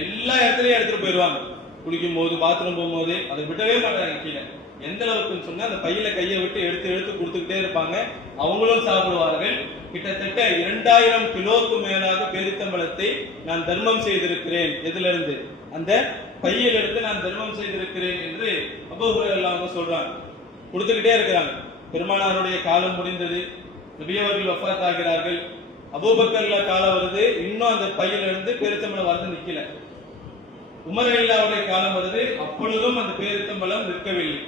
எல்லா இடத்துலயும் எடுத்துட்டு போயிடுவாங்க. குளிக்கும் போது, பாத்ரூம் போகும்போது அதை விடவே மாட்டாங்க கீழே. எந்த அளவுக்குன்னு சொன்னா, அந்த பையில கையை விட்டு எடுத்து கொடுத்துக்கிட்டே இருப்பாங்க. அவங்களும் சாப்பிடுவார்கள். கிட்டத்தட்ட 2000 கிலோக்கு மேலாக பேரித்தம்பழத்தை நான் தர்மம் செய்திருக்கிறேன். எதுல இருந்து? அந்த பையிலிருந்து நான் தர்மம் செய்திருக்கிறேன் என்று அபூ ஹுரைரா சொல்றாங்க. கொடுத்துக்கிட்டே இருக்கிறாங்க. பெருமானாருடைய காலம் முடிந்தது. நபி அவர்கள் வஃபாத் ஆகிறார்கள். அபூபக்கர்ல காலம் வருது, இன்னும் அந்த பையிலிருந்து பேரித்தம்பழம் வந்து நிக்கல. உமர் ரலியல்லாஹுடைய காலம் வருது, அப்பொழுதும் அந்த பேரித்தம்பழம் நிற்கவில்லை.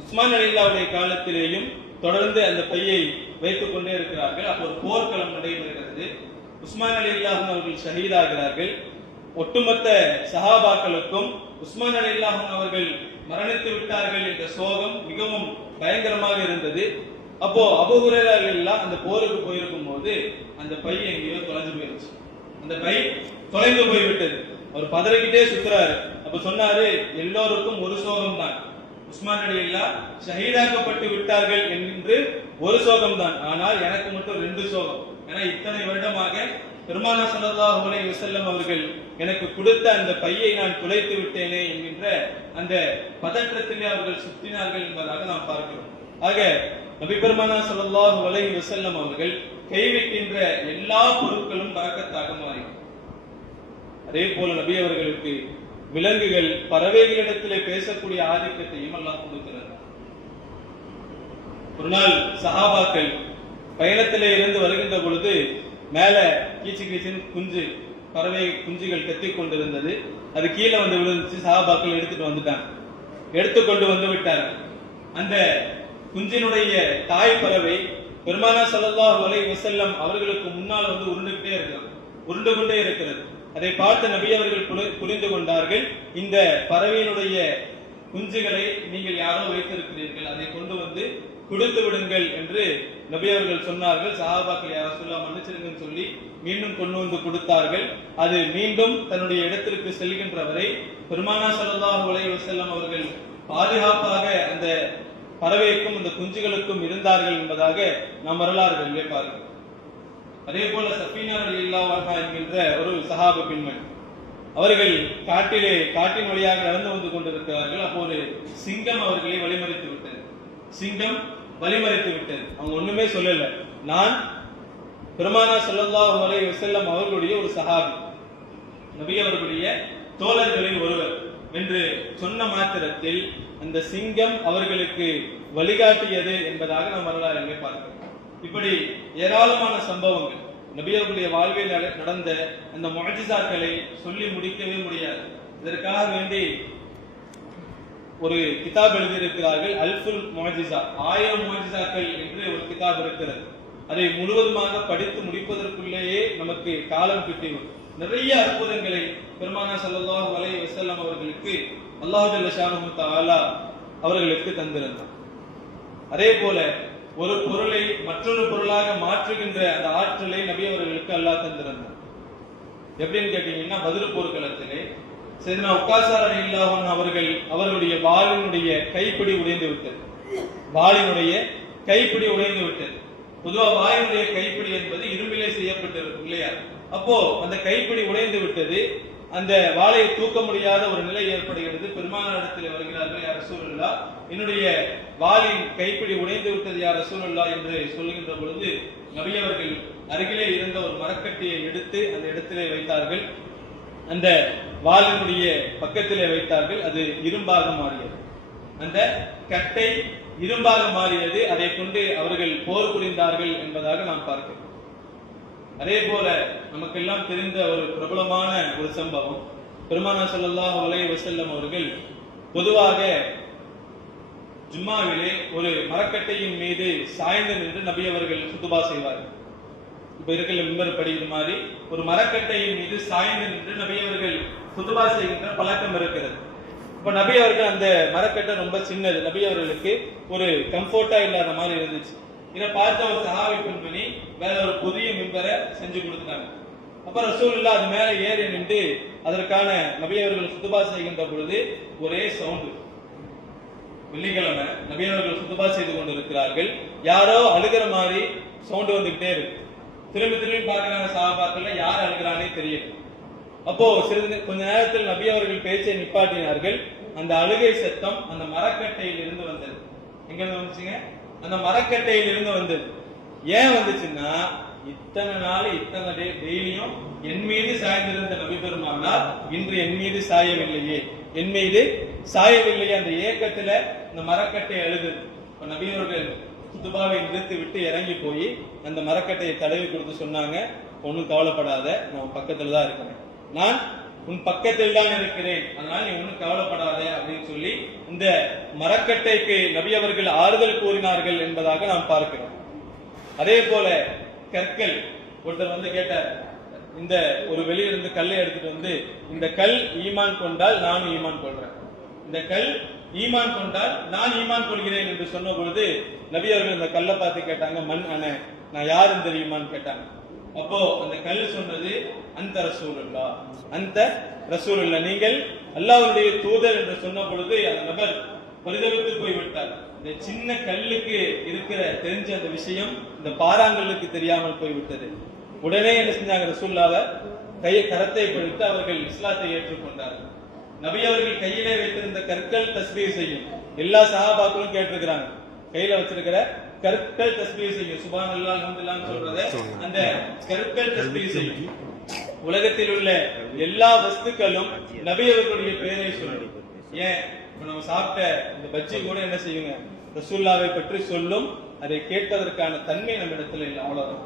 உஸ்மான் ரலியல்லாஹுடைய காலத்திலேயும் தொடர்ந்து அந்த பையை வைத்துக் கொண்டே இருக்கிறார்கள். அப்போ ஒரு போர்க்களம் நடைபெறுகிறது. உஸ்மான் ரலியல்லாஹு அவர்கள் ஷஹீதாகிறார்கள். ஒட்டுமொத்த சஹாபாக்களுக்கும் உஸ்மான் ரலியல்லாஹு அவர்கள் மரணித்து விட்டார்கள் என்ற சோகம் மிகவும் பயங்கரமாக இருந்தது. அப்போ அபூ ஹுரைரா ரலியல்லாஹு அந்த போருக்கு போயிருக்கும் போது அந்த பை எங்கேயோ தொலைஞ்சு போயிருச்சு. அந்த பை தொலைந்து போய்விட்டது. அவர் பதறிக்கிட்டே சுத்துறாரு. அப்ப சொன்னாரு, எல்லோருக்கும் ஒரு சோகம் தான், உஸ்மான் ரலியல்லாஹு ஷஹீதாக்கப்பட்டு விட்டார்கள் என்று ஒரு சோகம் தான், ஆனால் எனக்கு மட்டும் 2 சோகம். ஏன்னா இத்தனை வருடமாக பெருமானார் ஸல்லல்லாஹு அலைஹி வஸல்லம் அவர்கள் எனக்கு கொடுத்த அந்த பையை நான் துளைத்து விட்டேனே என்கின்ற அந்த பதற்றத்திலே அவர்கள் சுத்தினார்கள் என்பதாக நாம் பார்க்கிறோம். ஆக நபி பெருமானார் ஸல்லல்லாஹு அலைஹி வஸல்லம் அவர்கள் கைவிக்கின்ற எல்லா பொருட்களும் பரக்கத்தாக மாறும். அதே போல நபி அவர்களுக்கு விலங்குகள், பறவைகளிடத்திலே பேசக்கூடிய ஆதிக்கத்தையும் அல்லாஹ் கொடுக்கிறார். ஒரு நாள் சஹாபாக்கள் பயணத்திலே இருந்து வருகின்ற பொழுது மேல கீச்சு கீச்சின்னு பறவை குஞ்சுகள் கத்திக் கொண்டிருந்தது. அது கீழே வந்து விழுந்துச்சு. சஹாபாக்கள் எடுத்துட்டு வந்துட்டாங்க. எடுத்துக்கொண்டு வந்து விட்டார்கள். அந்த குஞ்சினுடைய தாய் பறவை பெருமானார் ஸல்லல்லாஹு அலைஹி வஸல்லம் அவர்களுக்கு முன்னால் வந்து உருண்டு கொண்டே இருக்கிறது. அதை பார்த்து நபி அவர்கள் புரிந்து கொண்டார்கள், இந்த பறவையினுடைய குஞ்சுகளை நீங்கள் யாரோ வைத்திருக்கிறீர்கள், அதை கொண்டு வந்து கொடுத்து விடுங்கள் என்று நபி அவர்கள் சொன்னார்கள். சஹாபாக்கள் யார சொல்ல மன்னிச்சிருங்கன்னு சொல்லி மீண்டும் கொண்டு வந்து கொடுத்தார்கள். அது மீண்டும் தன்னுடைய இடத்திற்கு செல்கின்ற வரை பெருமானார் ஸல்லல்லாஹு அலைஹி வஸல்லம் அவர்கள் பாதுகாப்பாக அந்த பறவைக்கும் அந்த குஞ்சுகளுக்கும் இருந்தார்கள் என்பதாக நாம் வரலாறுகளிலே பார்க்கிறோம். அதே போல சஃபீனா ரலியல்லாஹு அன்ஹா என்கின்ற ஒரு சஹாபா பெண்மணி, அவர்கள் காட்டின் வழியாக நடந்து வந்து கொண்டிருக்கிறார்கள். அப்போ ஒரு சிங்கம் அவர்களை வழிமறித்து விட்டது. அவங்க ஒண்ணுமே சொல்லல. நான் பெருமானார் ஸல்லல்லாஹு அலைஹி வஸல்லம் அவர்களுடைய ஒரு சஹாபி, நபி அவர்களுடைய தோழர்களில் ஒருவர் என்று சொன்ன மாத்திரத்தில் அந்த சிங்கம் அவர்களுக்கு வழிகாட்டியது என்பதாக நாம் வரலாறு பார்க்கிறோம். இப்படி ஏராளமான சம்பவங்கள் நபி அவர்களுடைய வாழ்வில் நடந்த அந்த முஅஜிசாக்களை சொல்லி முடிக்கவே முடியாது. இதற்காக வேண்டி ஒரு கிதாப் எழுதியிருக்கிறார்கள், அல்ஃபுல் முஅஜிசா, 1000 முஅஜிசாக்கள் என்று ஒரு கிதாப் இருக்கிறது. அதை முழுவதுமாக படித்து முடிப்பதற்குள்ளேயே நமக்கு காலம் கிட்டிவிடும். நிறைய அற்புதங்களை பெருமானார் ஸல்லல்லாஹு அலைஹி வஸல்லம் அவர்களுக்கு அல்லாஹ் ஜல்ல ஷானஹு தஆலா அவர்களுக்கு தந்திருந்தார். அதே போல ஒரு பொருளை மற்றொரு பொருளாக மாற்றுகின்ற அந்த ஆற்றலை நபி அவர்களுக்கு அல்லாஹ் தந்திருந்தார். எப்படின்னு கேட்டீங்கன்னா, பத்ர் போர்க்களத்திலே சையதுனா உக்காஷா ரலியல்லாஹு அன்ஹு அவர்களுடைய வாளினுடைய கைப்பிடி உடைந்து விட்டது. பொதுவா வாளினுடைய கைப்பிடி என்பது இரும்பிலே செய்யப்பட்டிருக்கும் இல்லையா? அப்போ அந்த கைப்பிடி உடைந்து விட்டது. அந்த வாளை தூக்க முடியாத ஒரு நிலை ஏற்படுகிறது. பெருமானாரிடத்தில் வருகிறார்கள், யா ரசூலுல்லாஹ், என்னுடைய வாளின் கைப்பிடி உடைந்து விட்டது யா ரசூலுல்லாஹ் என்று சொல்லுகின்ற பொழுது நபி அவர்கள் அருகிலே இருந்த ஒரு மரக்கட்டையை எடுத்து அந்த இடத்திலே வைத்தார்கள். அந்த வாளினுடைய பக்கத்திலே வைத்தார்கள். அது இரும்பாக மாறியது. அந்த கட்டை இரும்பாக மாறியது. அதை கொண்டு அவர்கள் போர் புரிந்தார்கள் என்பதாக நாம் பார்க்கிறோம். அதே போல நமக்கெல்லாம் தெரிந்த ஒரு பிரபலமான ஒரு சம்பவம், பெருமானார் ஸல்லல்லாஹு அலைஹி வஸல்லம் அவர்கள் பொதுவாக ஜும்மாவிலே ஒரு மரக்கட்டையின் மீது சாய்ந்து நின்று நபி அவர்கள் குத்துபா செய்வார்கள். இப்ப இருக்கிற மிம்பர் படிக்கிற மாதிரி ஒரு மரக்கட்டையின் மீது சாய்ந்து நின்று நபி அவர்கள் குத்துபா செய்கின்ற பழக்கம் இருக்கிறது. இப்ப நபி அவர்கள் அந்த மரக்கட்டை ரொம்ப சின்னது, நபி அவர்களுக்கு ஒரு கம்ஃபர்ட்டா இல்லாத மாதிரி இருந்துச்சு. இதை பார்த்த ஒரு சஹாபி பெண்மணி வேற ஒரு புதிய மிம்பரை செஞ்சு கொடுத்தாங்க. அப்ப ரசூலுல்லாஹ் அது மேல ஏறி நின்று அதற்கான நபி அவர்கள் குத்துபா செய்கின்ற பொழுது ஒரே சவுண்டு. வெள்ளிக்கிழமை நபி அவர்கள் குத்துபா செய்து கொண்டிருக்கிறார்கள். யாரோ அழுகிற மாதிரி சவுண்டு வந்துகிட்டே இருக்கு. திரும்பி பார்க்கிறாங்க சஹாபாக்கள், யார் அழுகிறானே தெரியல. அப்போ கொஞ்ச நேரத்தில் நபி அவர்கள் பேச்சை நிப்பாட்டினார்கள். அந்த அழுகை சத்தம் அந்த மரக்கட்டையில் இருந்து வந்தது. எங்க இருந்து வந்துச்சுங்க? அந்த மரக்கட்டையில் இருந்து வந்தது. ஏன் வந்துச்சுன்னா, இத்தனை நாள் இத்தனை டெய்லியும் என் மீது சாய்ந்திருந்த நபி பெருமானார் இன்று என் மீது சாயவில்லையே அந்த ஏக்கத்துல இந்த மரக்கட்டை அழுது. நபி அவர்கள் குத்துபாவை நிறுத்தி விட்டு இறங்கி போய் அந்த மரக்கட்டையை தடவி கொடுத்து சொன்னாங்க, ஒன்னும் கவலைப்படாத, நான் பக்கத்துல தான் இருக்கிறேன், நான் உன் பக்கத்தில் தான் இருக்கிறேன், அதனால நீ ஒன்னும் கவலைப்படாத அப்படின்னு சொல்லி இந்த மரக்கட்டைக்கு நபி அவர்கள் ஆறுதல் கூறினார்கள் என்பதாக நாம் பார்க்கிறோம். அதே போல கற்கள், ஒருத்தர் வந்து கேட்டார், இந்த ஒரு வெளியிலிருந்து கல்லை எடுத்துட்டு வந்து, இந்த கல் ஈமான் கொண்டால் நானும் ஈமான் கொள்றேன், இந்த கல் ஈமான் கொண்டால் நான் ஈமான் கொள்கிறேன் என்று சொன்ன பொழுது நபி அவர்கள் இந்த கல்லை பார்த்து கேட்டாங்க, மண் அன, நான் யாரும் தெரியுமான்னு கேட்டாங்க. அப்போ அந்த கல் சொன்னது, அந்த ரசூலுல்லாஹ், நீங்கள் அல்லாஹ்வுடைய தூதர் என்று சொன்ன பொழுது அந்த நபர் பரிதவித்து போய்விட்டார். இந்த சின்ன கல்லுக்கு இருக்கிற தெரிஞ்ச அந்த விஷயம் இந்த பாறாங்கல்லுக்கு தெரியாமல் போய்விட்டது. உடனே என்ன செஞ்சாங்க, ரசூலுல்லாஹ்வை கரத்தை பிடித்து அவர்கள் இஸ்லாத்தை ஏற்றுக்கொண்டார்கள். நபி அவர்கள் கையிலே வைத்திருந்த கற்கள் தஸ்பீஹ் செய்யும். எல்லா சஹாபாக்களும் கேட்டிருக்கிறாங்க, கையில வச்சிருக்கிற கற்கள் தஸ்பீஹ் செய்யும், சுப்ஹானல்லாஹ் அல்ஹம்துலில்லாஹ் சொல்றத அந்த கற்கள் தஸ்பீஹ் செய்யும். உலகத்தில் உள்ள எல்லா வஸ்துக்களும் நபி அவர்களுடைய பெயரை சொல்லும். ஏன், இப்ப நம்ம சாப்பிட்ட இந்த பஜ்ஜி கூட என்ன செய்யுங்க, ரசூலுல்லாஹ்வை பற்றி சொல்லும், அதை கேட்பதற்கான தன்மை நம்மிடத்தில் இல்லை, அவ்வளவுதான்.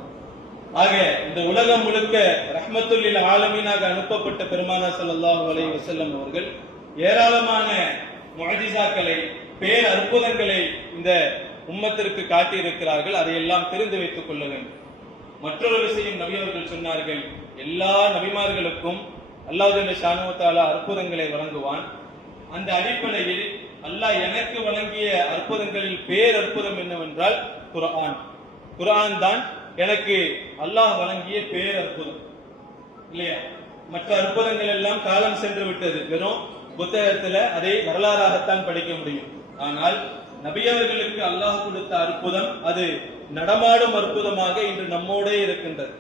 ஆக இந்த உலகம் முழுக்க ரஹ்மத்துல் லில் ஆலமீனாக அனுப்பப்பட்ட பெருமானார் ஸல்லல்லாஹு அலைஹி வஸல்லம் அவர்கள் ஏராளமான முஅஜிசாக்களை, பேர் அற்புதங்களை இந்த உம்மத்திற்கு காட்டியிருக்கிறார்கள். அதையெல்லாம் தெரிந்து வைத்துக் கொள்ள வேண்டும். மற்றொரு விஷயம் நபி அவர்கள் சொன்னார்கள், எல்லா நபிமார்களுக்கும் அல்லாஹ் ஜல்ல ஷானஹு வ தஆலா அற்புதங்களை வழங்குவான். அந்த அடிப்படையில் அல்லாஹ் எனக்கு வழங்கிய அற்புதங்களில் பேர் அற்புதம் என்னவென்றால் குர்ஆன். குர்ஆன் தான் எனக்கு அல்லாஹ் வழங்கிய பேர் அற்புதம், இல்லையா? மற்ற அற்புதங்கள் எல்லாம் காலம் சென்று விட்டது, வெறும் புத்தகத்துல அதை வரலாறாகத்தான் படிக்க முடியும். ஆனால் நபியவர்களுக்கு அல்லாஹ் கொடுத்த அற்புதம் அது நடமாடும் அற்புதமாக இன்று நம்மோடே இருக்கின்றது.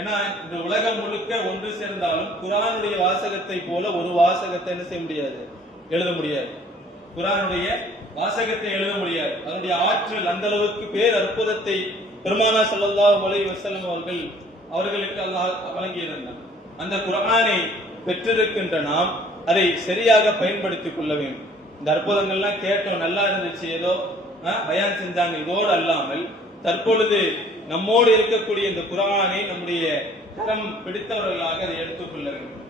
ஏன்னா இந்த உலகம் முழுக்க ஒன்று சேர்ந்தாலும் குர்ஆனுடைய வாசகத்தை போல ஒரு வாசகத்தை என்ன செய்ய முடியாது, எழுத முடியாது. குர்ஆனுடைய வாசகத்தை எழுத முடியாது. அதனுடைய ஆற்றல் அந்த அளவுக்கு பேர் அற்புதத்தை பெருமானார் ஸல்லல்லாஹு அலைஹி வஸல்லம் அவர்களுக்கு அல்லாஹ் வழங்கியிருந்தார். அந்த குர்ஆனை பெற்றிருக்கின்ற நாம் அதை சரியாக பயன்படுத்திக் கொள்ள வேண்டும். இந்த அற்புதங்கள்லாம் கேட்டோம், நல்லா இருந்துச்சு, ஏதோ பயான் செஞ்சாங்க, இதோடு அல்லாமல் தற்பொழுது நம்மோடு இருக்கக்கூடிய இந்த குர்ஆனை நம்முடைய கரம் பிடித்தவர்களாக அதை எடுத்துக்கொள்ள வேண்டும்.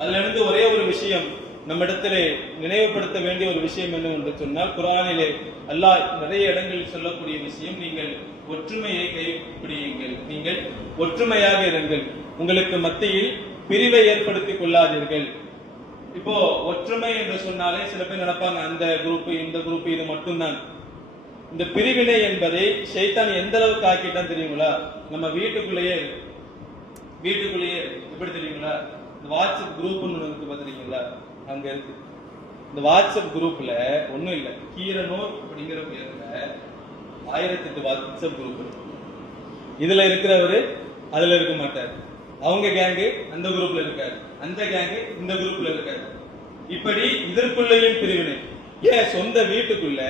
அதுல இருந்து ஒரே ஒரு விஷயம் நம்மிடத்திலே நினைவுபடுத்த வேண்டிய ஒரு விஷயம் என்னவென்று சொன்னால், குர்ஆனிலே அல்லாஹ் நிறைய இடங்களில் சொல்லக்கூடிய விஷயம், நீங்கள் ஒற்றுமையை கைப்பிடியுங்கள், நீங்கள் ஒற்றுமையாக இருங்கள், உங்களுக்கு மத்தியில் பிரிவை ஏற்படுத்திக் கொள்ளாதீர்கள். இப்போ ஒற்றுமை என்று சொன்னாலே சில பேர் நினைப்பாங்க அந்த குரூப் இந்த குரூப் இது மட்டும்தான். இந்த பிரிவினை என்பதை ஷைத்தான் எந்த அளவுக்கு ஆக்கிட்டான் தெரியுங்களா? நம்ம வீட்டுக்குள்ளேயே எப்படி தெரியுங்களா? இந்த வாட்ஸ்அப் குரூப்னு ஒன்று இருக்கு பாத்துறீங்களா? அங்க இருக்கு. இந்த வாட்ஸ்அப் குரூப்ல ஒண்ணும் இல்ல, கீரனூர் அப்படிங்கிற பேர்ல 1008 வாட்ஸ்அப் குரூப் இருக்கு. இதுல இருக்கிறவரு அதுல இருக்க மாட்டாரு, அவங்க கேங்கு அந்த குரூப்ல இருக்காரு, அந்த கேங்கு இந்த குரூப்ல இருக்காரு. இப்படி இதற்குள்ளேயும் பிரிவினை. ஏன் சொந்த வீட்டுக்குள்ள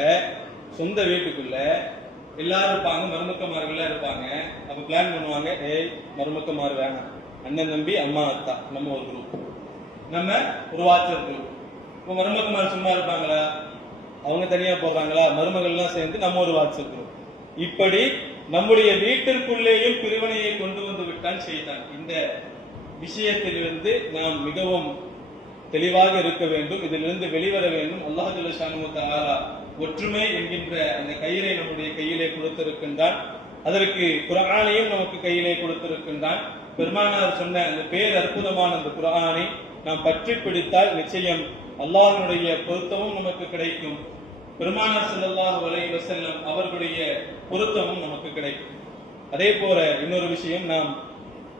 எல்லாரும் இருப்பாங்க, மருமக்கமார்கள் இருப்பாங்க. அப்ப பிளான் பண்ணுவாங்க, ஏய் மருமக்கமார் வேணாம், அண்ணன் தம்பி அம்மா அத்தா நம்ம ஒரு குரூப், நம்ம ஒரு வாட்ஸ்அப் குரூப். இப்போ மருமக்கமார் சும்மா இருப்பாங்களா? அவங்க தனியா போடுறாங்களா? மருமகள்லாம் சேர்ந்து நம்ம ஒரு வாட்ஸ்அப் குரூப். இப்படி நம்முடைய வீட்டிற்குள்ளேயும் பிரிவினையை கொண்டு வந்து விட்டான் ஷைத்தான். இந்த விஷயத்திலிருந்து நாம் மிகவும் தெளிவாக இருக்க வேண்டும், இதிலிருந்து வெளிவர வேண்டும். அல்லாஹ் ஜல்ல ஷானஹு வ தஆலா ஒற்றுமை என்கின்ற அந்த கயிறை நம்முடைய கையிலே கொடுத்திருக்கின்றான். அதற்கு குர்ஆனையும் நமக்கு கையிலே கொடுத்திருக்கின்றான். பெருமானார் சொன்ன அந்த பேர் அற்புதமான அந்த குர்ஆனை நாம் பற்றி பிடித்தால் நிச்சயம் அல்லாஹ்வுடைய பொருத்தமும் நமக்கு கிடைக்கும், பெருமானார் ஸல்லல்லாஹு அலைஹி வஸல்லம் அவர்களுடைய பொருத்தமும் நமக்கு கிடைக்கும். அதே போல இன்னொரு விஷயம், நாம்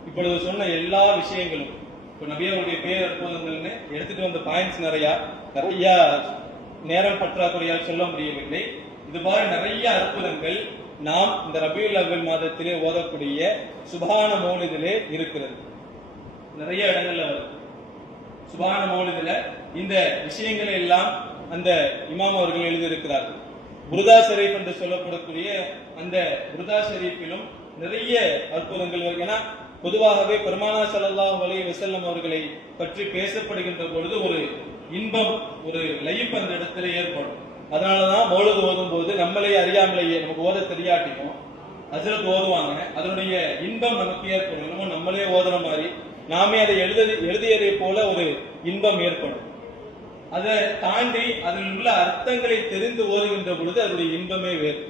இப்பொழுது சொன்ன எல்லா விஷயங்களும், இப்போ நபியாவுடைய பேர் அற்புதங்கள்னு எடுத்துட்டு வந்த பாயிண்ட்ஸ் நிறைய நேரம் பற்றாக்குறையால் சொல்ல முடியவில்லை. இது மாதிரி நிறைய அற்புதங்கள் நாம் இந்த ரபியுல் அவ்வல் மாதத்திலே ஓதக்கூடிய சுப்ஹான மௌலிதிலே இருக்கிறது. நிறைய இடங்கள்ல வரும் சுப்ஹான மௌலிதுல இந்த விஷயங்களை எல்லாம் அந்த இமாம் அவர்கள் எழுதியிருக்கிறார்கள். புர்தா ஷரீஃப் என்று சொல்லப்படக்கூடிய அந்த புர்தா ஷரீஃபிலும் நிறைய அற்புதங்கள் இருக்கு. ஏன்னா பொதுவாகவே பெருமானார் ஸல்லல்லாஹு அலைஹி வஸல்லம் அவர்களை பற்றி பேசப்படுகின்ற பொழுது ஒரு இன்பம், ஒரு லயிப் அந்த இடத்துல ஏற்படும். அதனாலதான் மௌலிது ஓதும் போது நம்மளே அறியாமலேயே, நமக்கு ஓத தெரியாட்டியும் ஹஜ்ரத் ஓதுவாங்க, அதனுடைய இன்பம் நமக்கு ஏற்படும். என்னமோ நம்மளே ஓதுற மாதிரி, நாமே அதை எழுதியதை போல ஒரு இன்பம் ஏற்படும். அதை தாண்டி அதில் உள்ள அர்த்தங்களை தெரிந்து ஓதுகின்ற பொழுது அதனுடைய இன்பமே வேறு.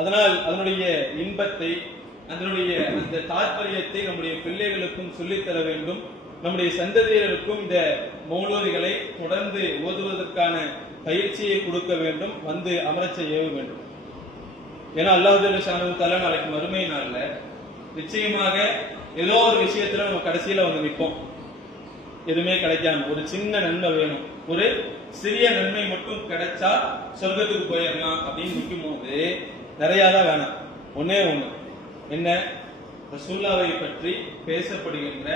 அதனால் அதனுடைய இன்பத்தை, அதனுடைய அந்த தாற்பயத்தை நம்முடைய பிள்ளைகளுக்கும் சொல்லித்தர வேண்டும். நம்முடைய சந்ததியர்களுக்கும் இந்த மௌலூதுகளை தொடர்ந்து ஓதுவதற்கான பயிற்சியை கொடுக்க வேண்டும், வந்து அமரச் செய்ய வேண்டும். ஏன்னா அல்லாஹ் ஜல்ல ஷானஹு தஆலா நாளைக்கு மறுமை நாள்ல நிச்சயமாக ஏதோ ஒரு விஷயத்துல நம்ம கடைசியில வந்து நிற்போம். எதுவுமே கிடைக்காம ஒரு சின்ன நன்மை வேணும், ஒரு சிறிய நன்மை மட்டும் கிடைச்சா சொர்க்கத்துக்கு போயிடலாம் அப்படின்னு நிற்கும் போது நிறையாதான் வேணாம். ஒன்னே ஒண்ணு என்ன, ரசூலுல்லாஹை பற்றி பேசப்படுகின்ற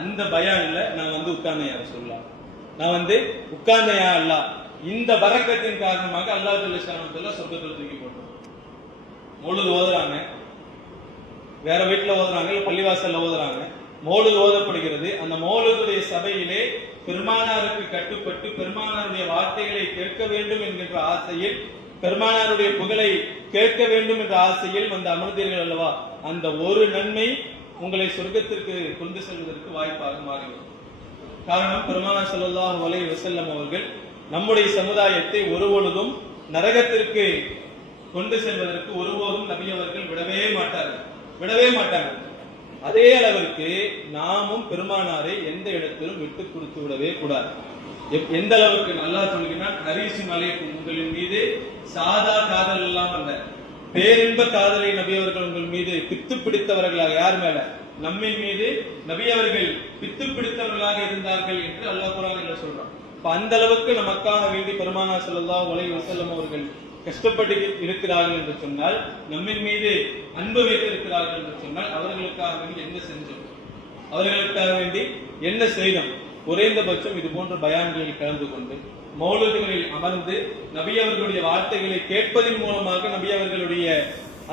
அந்த பயான்ல நான் வந்து உட்கார்ந்தேன் ரசூலுல்லாஹ், நான் வந்து உட்கார்ந்தேன் அல்லாஹ், இந்த பரக்கத்தின் காரணமாக அல்லாஹ் ஜல்ல ஷானஹு தஆலா சொர்க்கத்துல தூக்கி போட்டான். மௌலூத் ஓதுறாங்க, வேற வீட்டுல ஓதுறாங்க, இல்ல பள்ளிவாசல்ல ஓதுறாங்க, மௌலூத் ஓதப்படுகிறது. அந்த மௌலூதுடைய சபையிலே பெருமானாருக்கு கட்டுப்பட்டு பெருமானாருடைய வார்த்தைகளை கேட்க வேண்டும் என்கின்ற ஆசையில் பெருமானாருடைய புகழை கேட்க வேண்டும் என்ற ஆசையில் வந்து அமர்ந்தீர்கள் அல்லவா, அந்த ஒரு நன்மை உங்களை சொர்க்கத்திற்கு கொண்டு செல்வதற்கு வாய்ப்பாக மாறிவிடும். காரணம், பெருமானார் ஸல்லல்லாஹு அலைஹி வஸல்லம் அவர்கள் நம்முடைய சமுதாயத்தை ஒருபொழுதும் நரகத்திற்கு கொண்டு செல்வதற்கு ஒருபோதும் நபி அவர்கள் விடவே மாட்டார்கள். அதே அளவிற்கு நாமும் பெருமானாரை எந்த இடத்திலும் விட்டு கொடுத்து விடவே கூடாது. எந்த அளவுக்கு நல்லா சொல்கிறான், ஹரீசுன் அலைக்கும், உங்களின் மீது சாதா காதல் எல்லாம் அல்ல, பேரின்ப காதலை நபி அவர்கள் உங்கள் மீது பித்து பிடித்தவர்களாக, யார் மேல? நம்மின் மீது நபி அவர்கள் பித்து பிடித்தவர்களாக இருந்தார்கள் என்று அல்லாஹ் குர்ஆனில் சொல்றான். அந்த அளவுக்கு நமக்காக வேண்டி பெருமானார் ஸல்லல்லாஹு அலைஹி வஸல்லம் அவர்கள் கஷ்டப்பட்டு இருக்கிறார்கள் என்று சொன்னால், நம்மின் மீது அன்பு வைத்திருக்கிறார்கள் என்று சொன்னால், அவர்களுக்காக வேண்டி என்ன செஞ்சோம், அவர்களுக்காக வேண்டி என்ன செய்தோம்? குறைந்தபட்சம் இது போன்ற பயான்களில் கலந்து கொண்டு மௌலூதுகளில் அமர்ந்து நபி அவர்களுடைய வார்த்தைகளை கேட்பதன் மூலமாக நபி அவர்களுடைய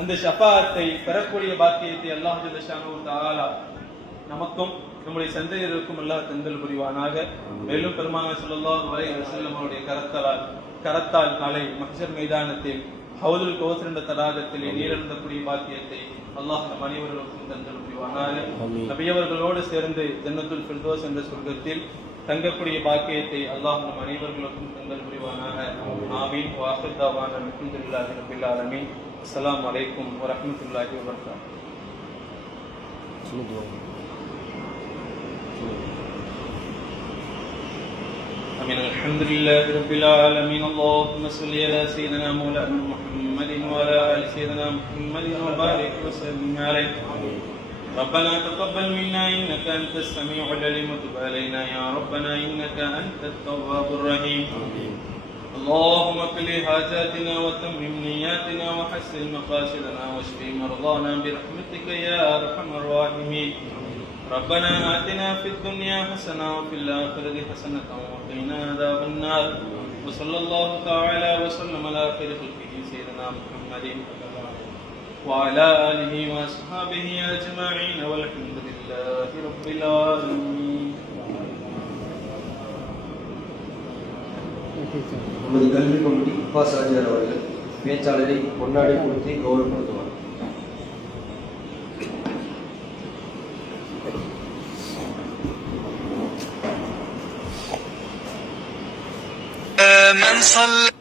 அந்த ஷஃபாஅத்தை பெறக்கூடிய பாக்கியத்தை அல்லாஹ் ஜல்ல ஷானஹு தஆலா நமக்கும் நம்முடைய சந்ததியருக்கும் அல்லாஹ் தந்தல் புரிவானாக. மேலும் பெருமானார் ஸல்லல்லாஹு அலைஹி வஸல்லம் அவருடைய கரத்தால் நாளை மஹ்ஷர் மைதானத்தில் ஹவுதுல் கௌசர் என்ற தடாகத்திலே நீரருந்தக்கூடிய பாக்கியத்தை அல்லாஹ் நம் அனைவர்களுக்கும் தந்தல் புரிவானாக. நபி அவர்களோடு சேர்ந்து ஜன்னத்துல் ஃபிர்தௌஸ் என்ற சொர்க்கத்தில் தங்கக்கூடிய பாக்கியத்தை அல்லாஹ் நம் அனைவர்களுக்கும் தந்தல் புரிவானாக. ஆமீன். வ ஆகிரு தஅவானா அல்ஹம்துலில்லாஹி ரப்பில் ஆலமீன். அஸ்ஸலாமு அலைக்கும் வ ரஹ்மத்துல்லாஹி வ பரகாத்துஹு. آمين. الحمد لله رب العالمين. اللهم صل على سيدنا مولانا محمد وعلى آل سيدنا محمد وبارك وسلم عليه. ربنا تقبل منا إنك أنت السميع العليم وتب علينا يا ربنا إنك أنت التواب الرحيم. اللهم اقض حاجاتنا وتمم نياتنا وحسن مقاصدنا واشف مرضانا برحمتك يا أرحم الراحمين. ربنا آتنا في الدنيا حسنة وفي الآخرة حسنة وقنا عذاب النار. وصلى الله تعالى وسلم على خير خلقه سيدنا محمد وعلى آله وأصحابه أجمعين والحمد لله رب العالمين. நமது கல்வி கமிட்டி உபாசாரியார் அவர்கள் பேச்சாளரை கொண்டாடி கொடுத்து கௌரவப்படுத்துவார். من صلى